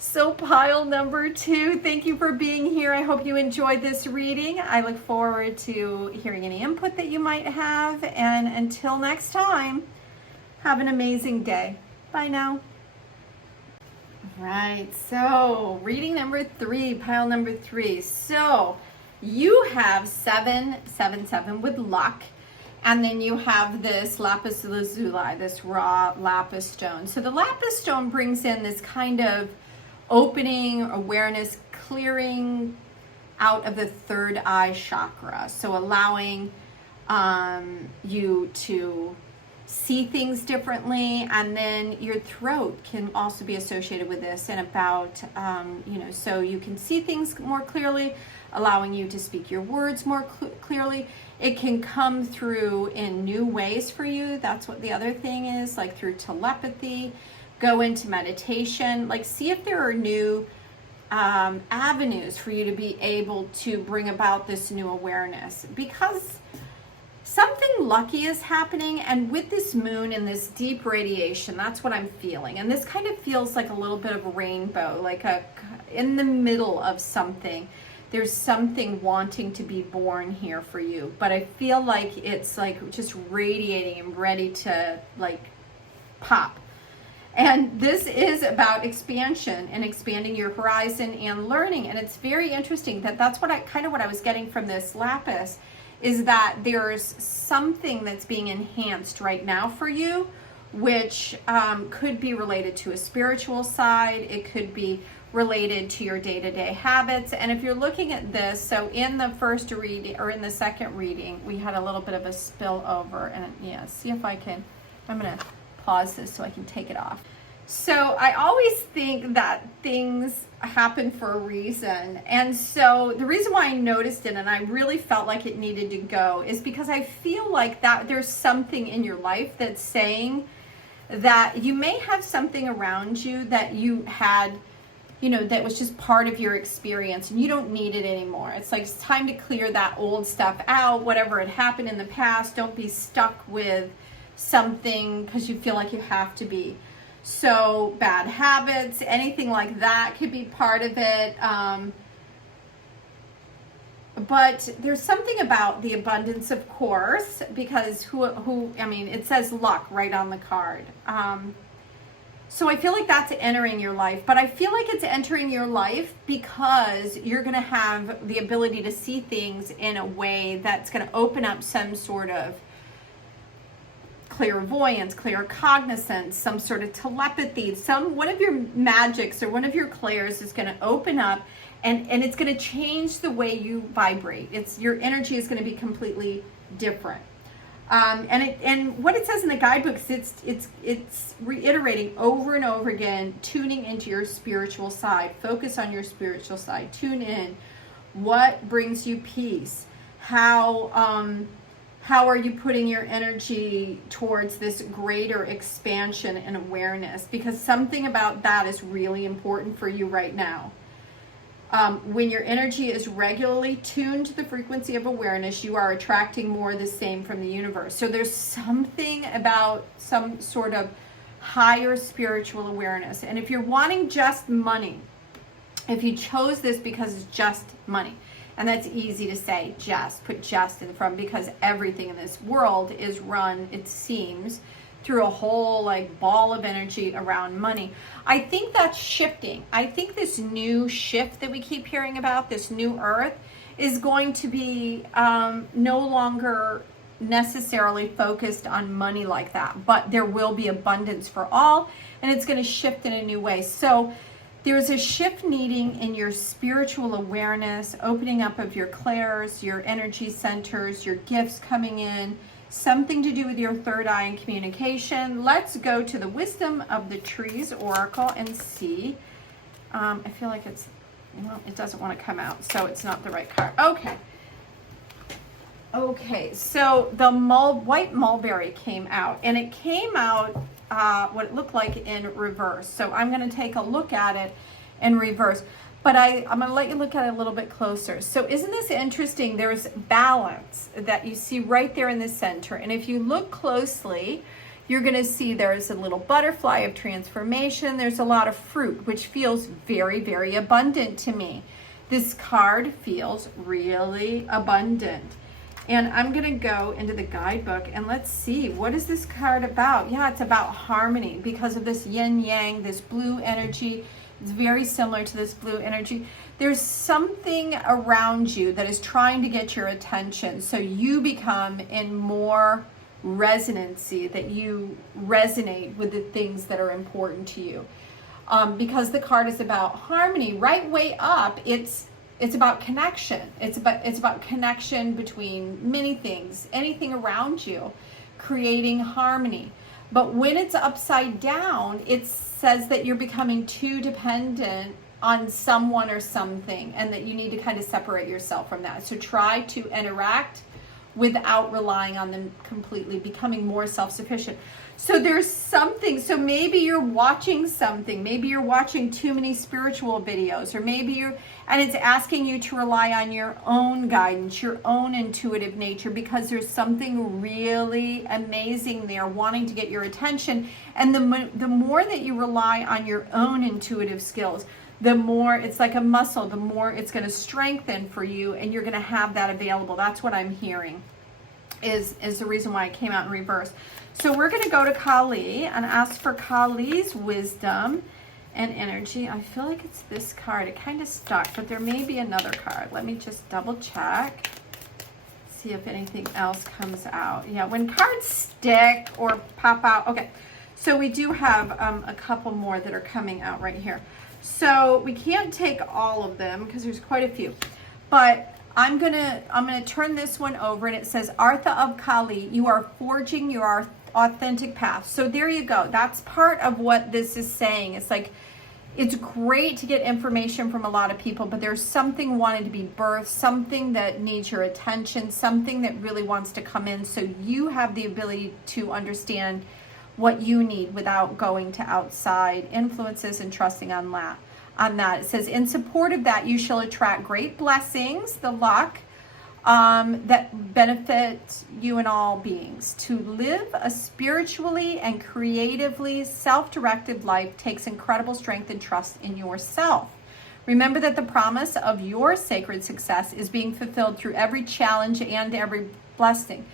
So pile number 2, thank you for being here. I hope you enjoyed this reading. I look forward to hearing any input that you might have. And until next time, Have an amazing day. Bye now. Right, so reading number 3, pile number 3. So you have 777 with luck, and then you have this lapis lazuli, this raw lapis stone. So the lapis stone brings in this kind of opening, awareness, clearing out of the third eye chakra. So allowing you to see things differently, and then your throat can also be associated with this, and about so you can see things more clearly, allowing you to speak your words more clearly. It can come through in new ways for you. That's what the other thing is, like through telepathy. Go into meditation, like see if there are new avenues for you to be able to bring about this new awareness, because something lucky is happening. And with this moon and this deep radiation, that's what I'm feeling. And this kind of feels like a little bit of a rainbow, like in the middle of something. There's something wanting to be born here for you. But I feel like it's like just radiating and ready to like pop. And this is about expansion and expanding your horizon and learning. And it's very interesting that that's what I was getting from this lapis, is that there's something that's being enhanced right now for you, which could be related to a spiritual side. It could be related to your day-to-day habits. And if you're looking at this, so in the first reading or in the second reading, we had a little bit of a spillover. And yeah, see if I'm gonna pause this so I can take it off. So I always think that things happen for a reason. And so the reason why I noticed it and I really felt like it needed to go is because I feel like that there's something in your life that's saying that you may have something around you that you had, that was just part of your experience and you don't need it anymore. It's like it's time to clear that old stuff out, whatever had happened in the past. Don't be stuck with something because you feel like you have to be. So bad habits, anything like that could be part of it. But there's something about the abundance, of course, because it says luck right on the card. So I feel like that's entering your life, but I feel like it's entering your life because you're going to have the ability to see things in a way that's going to open up some sort of clairvoyance, claircognizance, some sort of telepathy, one of your magics or one of your clairs is going to open up, and it's going to change the way you vibrate. Your energy is going to be completely different. And what it says in the guidebooks, it's reiterating over and over again, tuning into your spiritual side. Focus on your spiritual side. Tune in. What brings you peace? How are you putting your energy towards this greater expansion and awareness? Because something about that is really important for you right now. When your energy is regularly tuned to the frequency of awareness, you are attracting more of the same from the universe. So there's something about some sort of higher spiritual awareness. And if you're wanting just money, if you chose this because it's just money, and that's easy to say, put just in front, because everything in this world is run, it seems, through a whole ball of energy around money. I think that's shifting. I think this new shift that we keep hearing about, this new earth, is going to be no longer necessarily focused on money like that, but there will be abundance for all, and it's going to shift in a new way. So there's a shift needing in your spiritual awareness, opening up of your clairs, your energy centers, your gifts coming in, something to do with your third eye and communication. Let's go to the Wisdom of the Trees Oracle and see. I feel like it doesn't want to come out, so it's not the right card. Okay, so the white mulberry came out, and it came out what it looked like in reverse. So I'm going to take a look at it in reverse, but I'm going to let you look at it a little bit closer. So isn't this interesting? There's balance that you see right there in the center, and if you look closely, you're going to see there's a little butterfly of transformation. There's a lot of fruit, which feels very, very abundant to me. This card feels really abundant. And I'm going to go into the guidebook and let's see, what is this card about? Yeah, it's about harmony because of this yin yang, this blue energy. It's very similar to this blue energy. There's something around you that is trying to get your attention, so you become in more resonancy, that you resonate with the things that are important to you. Because the card is about harmony, right way up, it's about connection. It's about connection between many things, anything around you, creating harmony. But when it's upside down, it says that you're becoming too dependent on someone or something, and that you need to kind of separate yourself from that. So try to interact without relying on them completely, becoming more self-sufficient. So there's something, so maybe you're watching something, maybe you're watching too many spiritual videos, or maybe and it's asking you to rely on your own guidance, your own intuitive nature, because there's something really amazing there wanting to get your attention. And the more that you rely on your own intuitive skills, the more it's like a muscle, the more it's going to strengthen for you, and you're going to have that available. That's what I'm hearing is the reason why it came out in reverse. So we're going to go to Kali and ask for Kali's wisdom and energy. I feel like it's this card. It kind of stuck, but there may be another card. Let me just double check. See if anything else comes out. Yeah, when cards stick or pop out. Okay, so we do have a couple more that are coming out right here. So we can't take all of them because there's quite a few, but I'm gonna turn this one over, and it says, Artha of Kali, you are forging your authentic path. So there you go. That's part of what this is saying. It's like, it's great to get information from a lot of people, but there's something wanting to be birthed, something that needs your attention, something that really wants to come in, so you have the ability to understand what you need without going to outside influences and trusting on that. It says, in support of that, you shall attract great blessings, the luck that benefit you and all beings. To live a spiritually and creatively self-directed life takes incredible strength and trust in yourself. Remember that the promise of your sacred success is being fulfilled through every challenge and every blessing.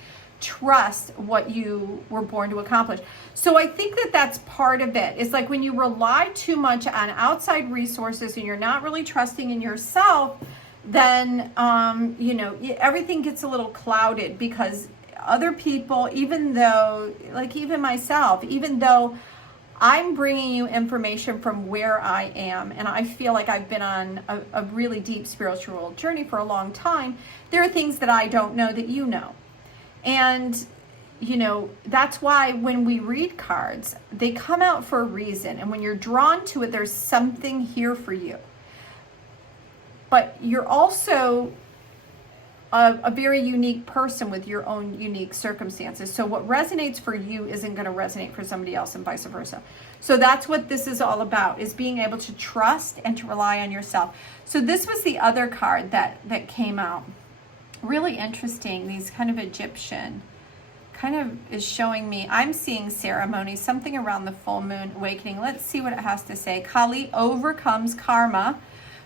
Trust what you were born to accomplish. So I think that that's part of it. It's like when you rely too much on outside resources and you're not really trusting in yourself, then everything gets a little clouded, because other people, even though, like even myself, even though I'm bringing you information from where I am, and I feel like I've been on a really deep spiritual journey for a long time, there are things that I don't know that you know. And, that's why when we read cards, they come out for a reason. And when you're drawn to it, there's something here for you. But you're also a very unique person with your own unique circumstances. So what resonates for you isn't going to resonate for somebody else, and vice versa. So that's what this is all about, is being able to trust and to rely on yourself. So this was the other card that came out. Really interesting. These kind of Egyptian kind of is showing me, I'm seeing ceremony, something around the full moon awakening. Let's see what it has to say. Kali overcomes karma,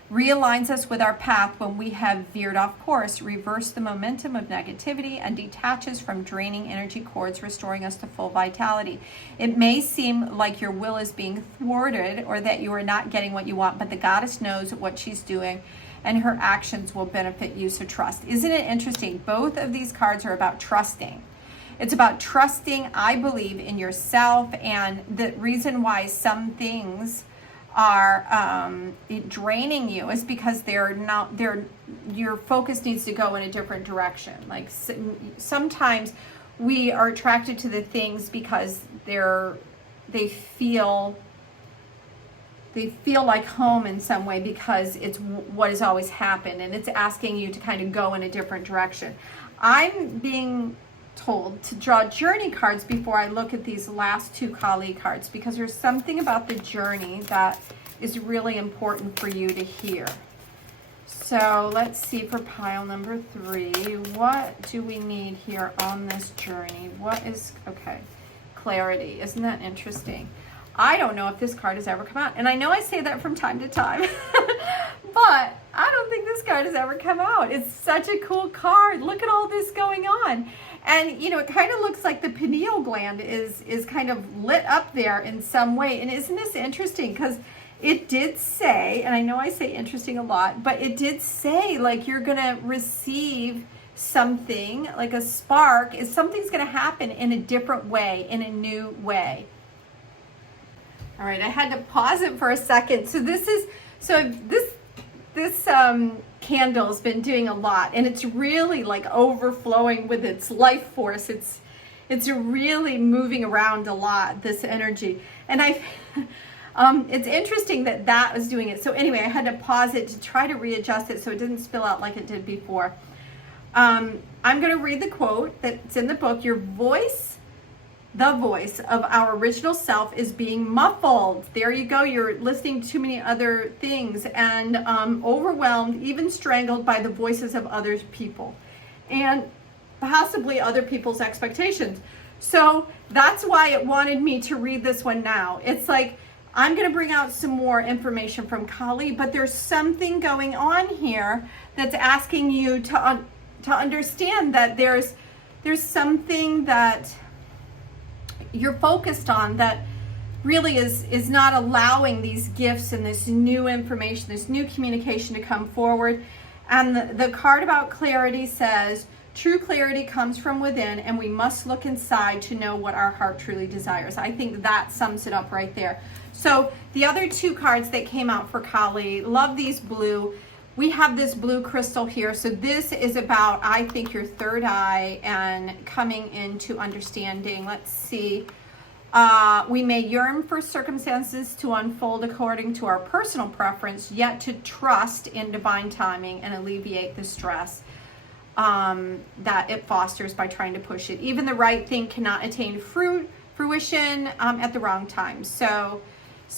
realigns us with our path when we have veered off course, reverse the momentum of negativity, and detaches from draining energy cords, restoring us to full vitality. It may seem like your will is being thwarted or that you are not getting what you want, but the goddess knows what she's doing, and her actions will benefit you, so trust. Isn't it interesting? Both of these cards are about trusting. It's about trusting, I believe, in yourself, and the reason why some things are draining you is because your focus needs to go in a different direction. Like sometimes we are attracted to the things because they feel like home in some way, because it's what has always happened, and it's asking you to kind of go in a different direction. I'm being told to draw journey cards before I look at these last two Kali cards, because there's something about the journey that is really important for you to hear. So let's see for pile number 3. What do we need here on this journey? Okay, clarity. Isn't that interesting? I don't know if this card has ever come out, and I know I say that from time to time, But I don't think this card has ever come out. It's such a cool card. Look at all this going on. And, you know, it kind of looks like the pineal gland is kind of lit up there in some way. And isn't this interesting? Because it did say, and I know I say interesting a lot, but it did say like you're going to receive something, like a spark, is something's going to happen in a different way, in a new way. All right, I had to pause it for a second. So this candle's been doing a lot, and it's really like overflowing with its life force. It's really moving around a lot, this energy. And it's interesting that was doing it. So anyway, I had to pause it to try to readjust it so it didn't spill out like it did before. I'm going to read the quote that's in the book. Your voice, the voice of our original self, is being muffled. There you go. You're listening to too many other things and overwhelmed, even strangled by the voices of other people and possibly other people's expectations. So that's why it wanted me to read this one now. It's like, I'm going to bring out some more information from Kali, but there's something going on here that's asking you to understand that there's something that you're focused on that really is not allowing these gifts and this new information, this new communication to come forward. And the card about clarity says, true clarity comes from within, and we must look inside to know what our heart truly desires. I think that sums it up right there. So the other two cards that came out for Kali, love these blue. We have this blue crystal here. So this is about, I think, your third eye and coming into understanding. Let's see. We may yearn for circumstances to unfold according to our personal preference, yet to trust in divine timing and alleviate the stress that it fosters by trying to push it. Even the right thing cannot attain fruition at the wrong time. So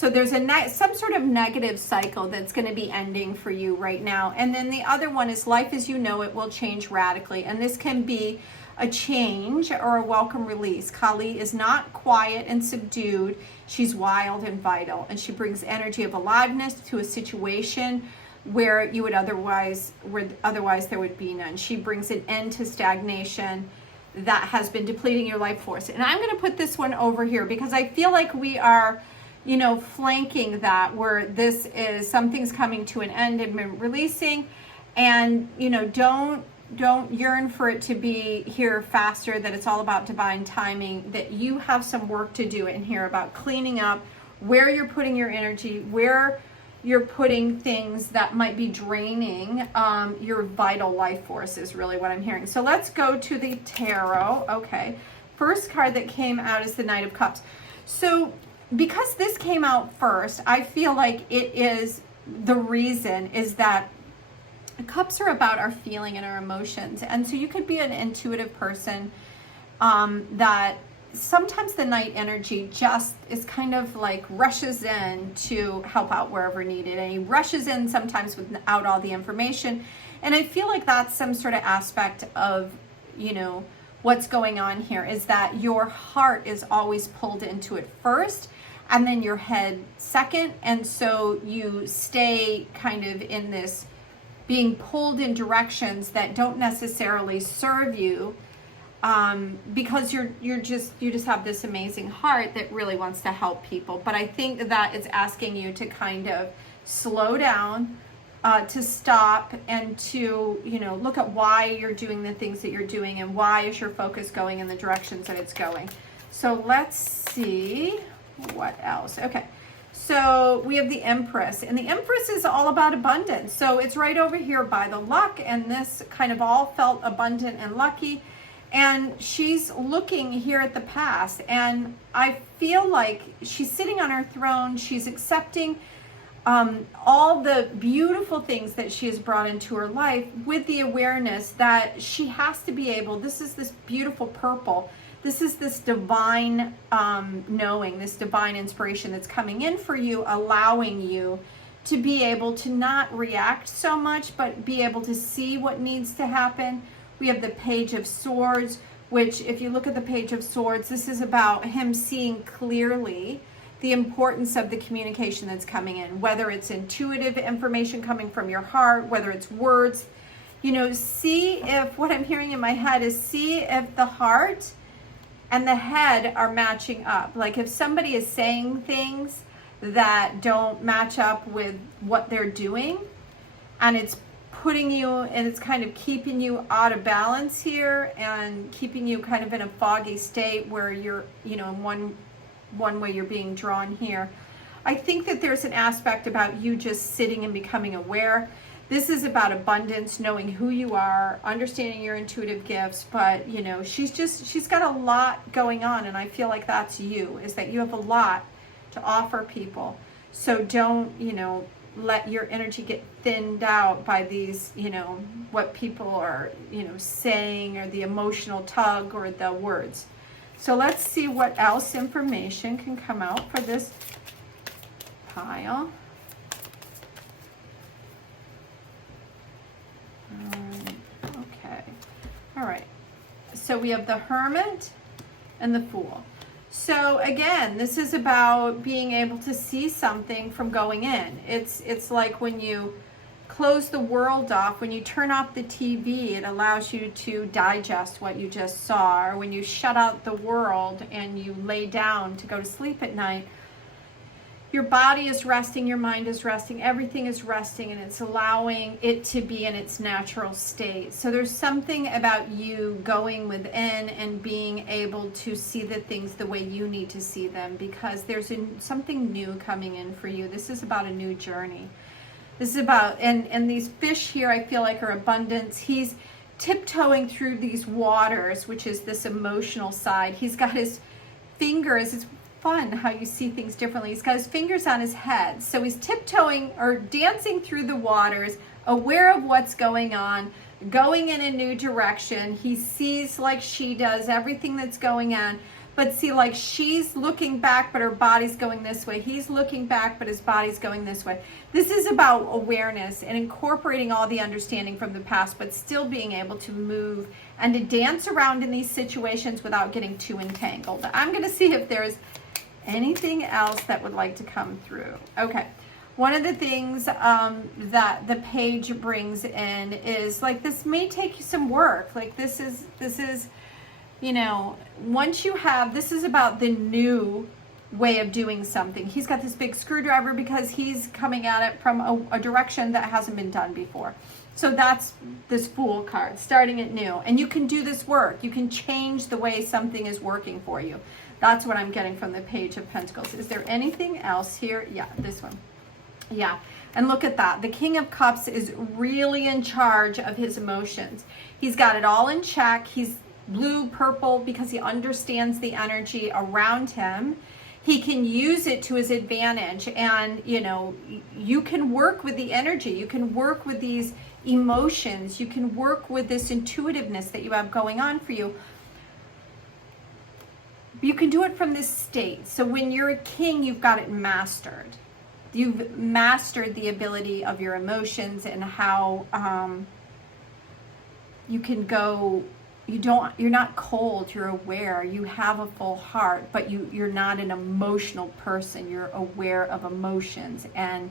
there's some sort of negative cycle that's going to be ending for you right now. And then the other one is life as you know it will change radically. And this can be a change or a welcome release. Kali is not quiet and subdued. She's wild and vital. And she brings energy of aliveness to a situation where you would otherwise there would be none. She brings an end to stagnation that has been depleting your life force. And I'm going to put this one over here because I feel like we are, you know, flanking that, where this is something's coming to an end and been releasing, and you know, don't yearn for it to be here faster, that it's all about divine timing, that you have some work to do in here about cleaning up where you're putting your energy, where you're putting things that might be draining your vital life force is really what I'm hearing. So let's go to the tarot. Okay, first card that came out is the Knight of Cups. So because this came out first, I feel like it is the reason is that cups are about our feeling and our emotions. And so you could be an intuitive person that sometimes the night energy just is kind of like rushes in to help out wherever needed. And he rushes in sometimes without all the information. And I feel like that's some sort of aspect of, you know, what's going on here is that your heart is always pulled into it first, and then your head second. And so you stay kind of in this being pulled in directions that don't necessarily serve you, because you just have this amazing heart that really wants to help people. But I think that it's asking you to kind of slow down, to stop, and to, you know, look at why you're doing the things that you're doing and why is your focus going in the directions that it's going. So let's see what else. Okay, so we have the Empress, and the Empress is all about abundance. So it's right over here by the luck, and this kind of all felt abundant and lucky. And she's looking here at the past, and I feel like she's sitting on her throne. She's accepting all the beautiful things that she has brought into her life, with the awareness that she has to be able, this is this beautiful purple, this is this divine knowing, this divine inspiration that's coming in for you, allowing you to be able to not react so much, but be able to see what needs to happen. We have the Page of Swords, which if you look at the Page of Swords, this is about him seeing clearly the importance of the communication that's coming in, whether it's intuitive information coming from your heart, whether it's words. You know, see if, what I'm hearing in my head is, see if the heart and the head are matching up. Like if somebody is saying things that don't match up with what they're doing, and it's putting you, and it's kind of keeping you out of balance here and keeping you kind of in a foggy state where you're, you know, in one way you're being drawn here. I think that there's an aspect about you just sitting and becoming aware. This is about abundance, knowing who you are, understanding your intuitive gifts, but you know, she's got a lot going on, and I feel like that's you, is that you have a lot to offer people. So don't, you know, let your energy get thinned out by these, you know, what people are, you know, saying, or the emotional tug, or the words. So let's see what else information can come out for this pile. Okay. All right. So we have the Hermit and the Fool. So again, this is about being able to see something from going in. It's like when you close the world off, when you turn off the TV, it allows you to digest what you just saw. Or when you shut out the world and you lay down to go to sleep at night, your body is resting, your mind is resting, everything is resting, and it's allowing it to be in its natural state. So there's something about you going within and being able to see the things the way you need to see them, because there's something new coming in for you. This is about a new journey. This is about, and these fish here I feel like are abundance. He's tiptoeing through these waters, which is this emotional side. He's got his fingers, it's fun how you see things differently. He's got his fingers on his head. So he's tiptoeing or dancing through the waters, aware of what's going on, going in a new direction. He sees, like she does, everything that's going on. But see, like she's looking back, but her body's going this way. He's looking back, but his body's going this way. This is about awareness and incorporating all the understanding from the past, but still being able to move and to dance around in these situations without getting too entangled. I'm going to see if there's anything else that would like to come through. Okay. One of the things that the page brings in is, like, this may take you some work. Like this is, you know, once you have, this is about the new way of doing something. He's got this big screwdriver because he's coming at it from a direction that hasn't been done before. So that's this Fool card, starting it new. And you can do this work. You can change the way something is working for you. That's what I'm getting from the Page of Pentacles. Is there anything else here? Yeah, this one. Yeah, and look at that. The King of Cups is really in charge of his emotions. He's got it all in check. He's blue, purple, because he understands the energy around him. He can use it to his advantage. And, you know, you can work with the energy. You can work with these emotions. You can work with this intuitiveness that you have going on for you. You can do it from this state. So when you're a king, you've got it mastered. You've mastered the ability of your emotions and how you can go, you're not cold, you're aware, you have a full heart, but you're not an emotional person. You're aware of emotions and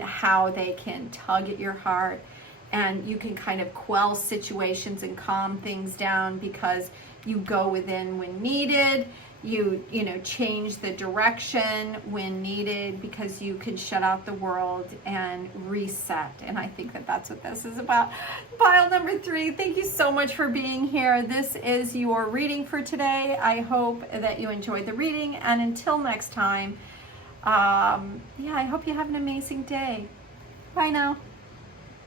how they can tug at your heart, and you can kind of quell situations and calm things down because you go within when needed. You know, change the direction when needed because you can shut out the world and reset. And I think that that's what this is about. Pile number 3, thank you so much for being here. This is your reading for today. I hope that you enjoyed the reading. And until next time, yeah, I hope you have an amazing day. Bye now.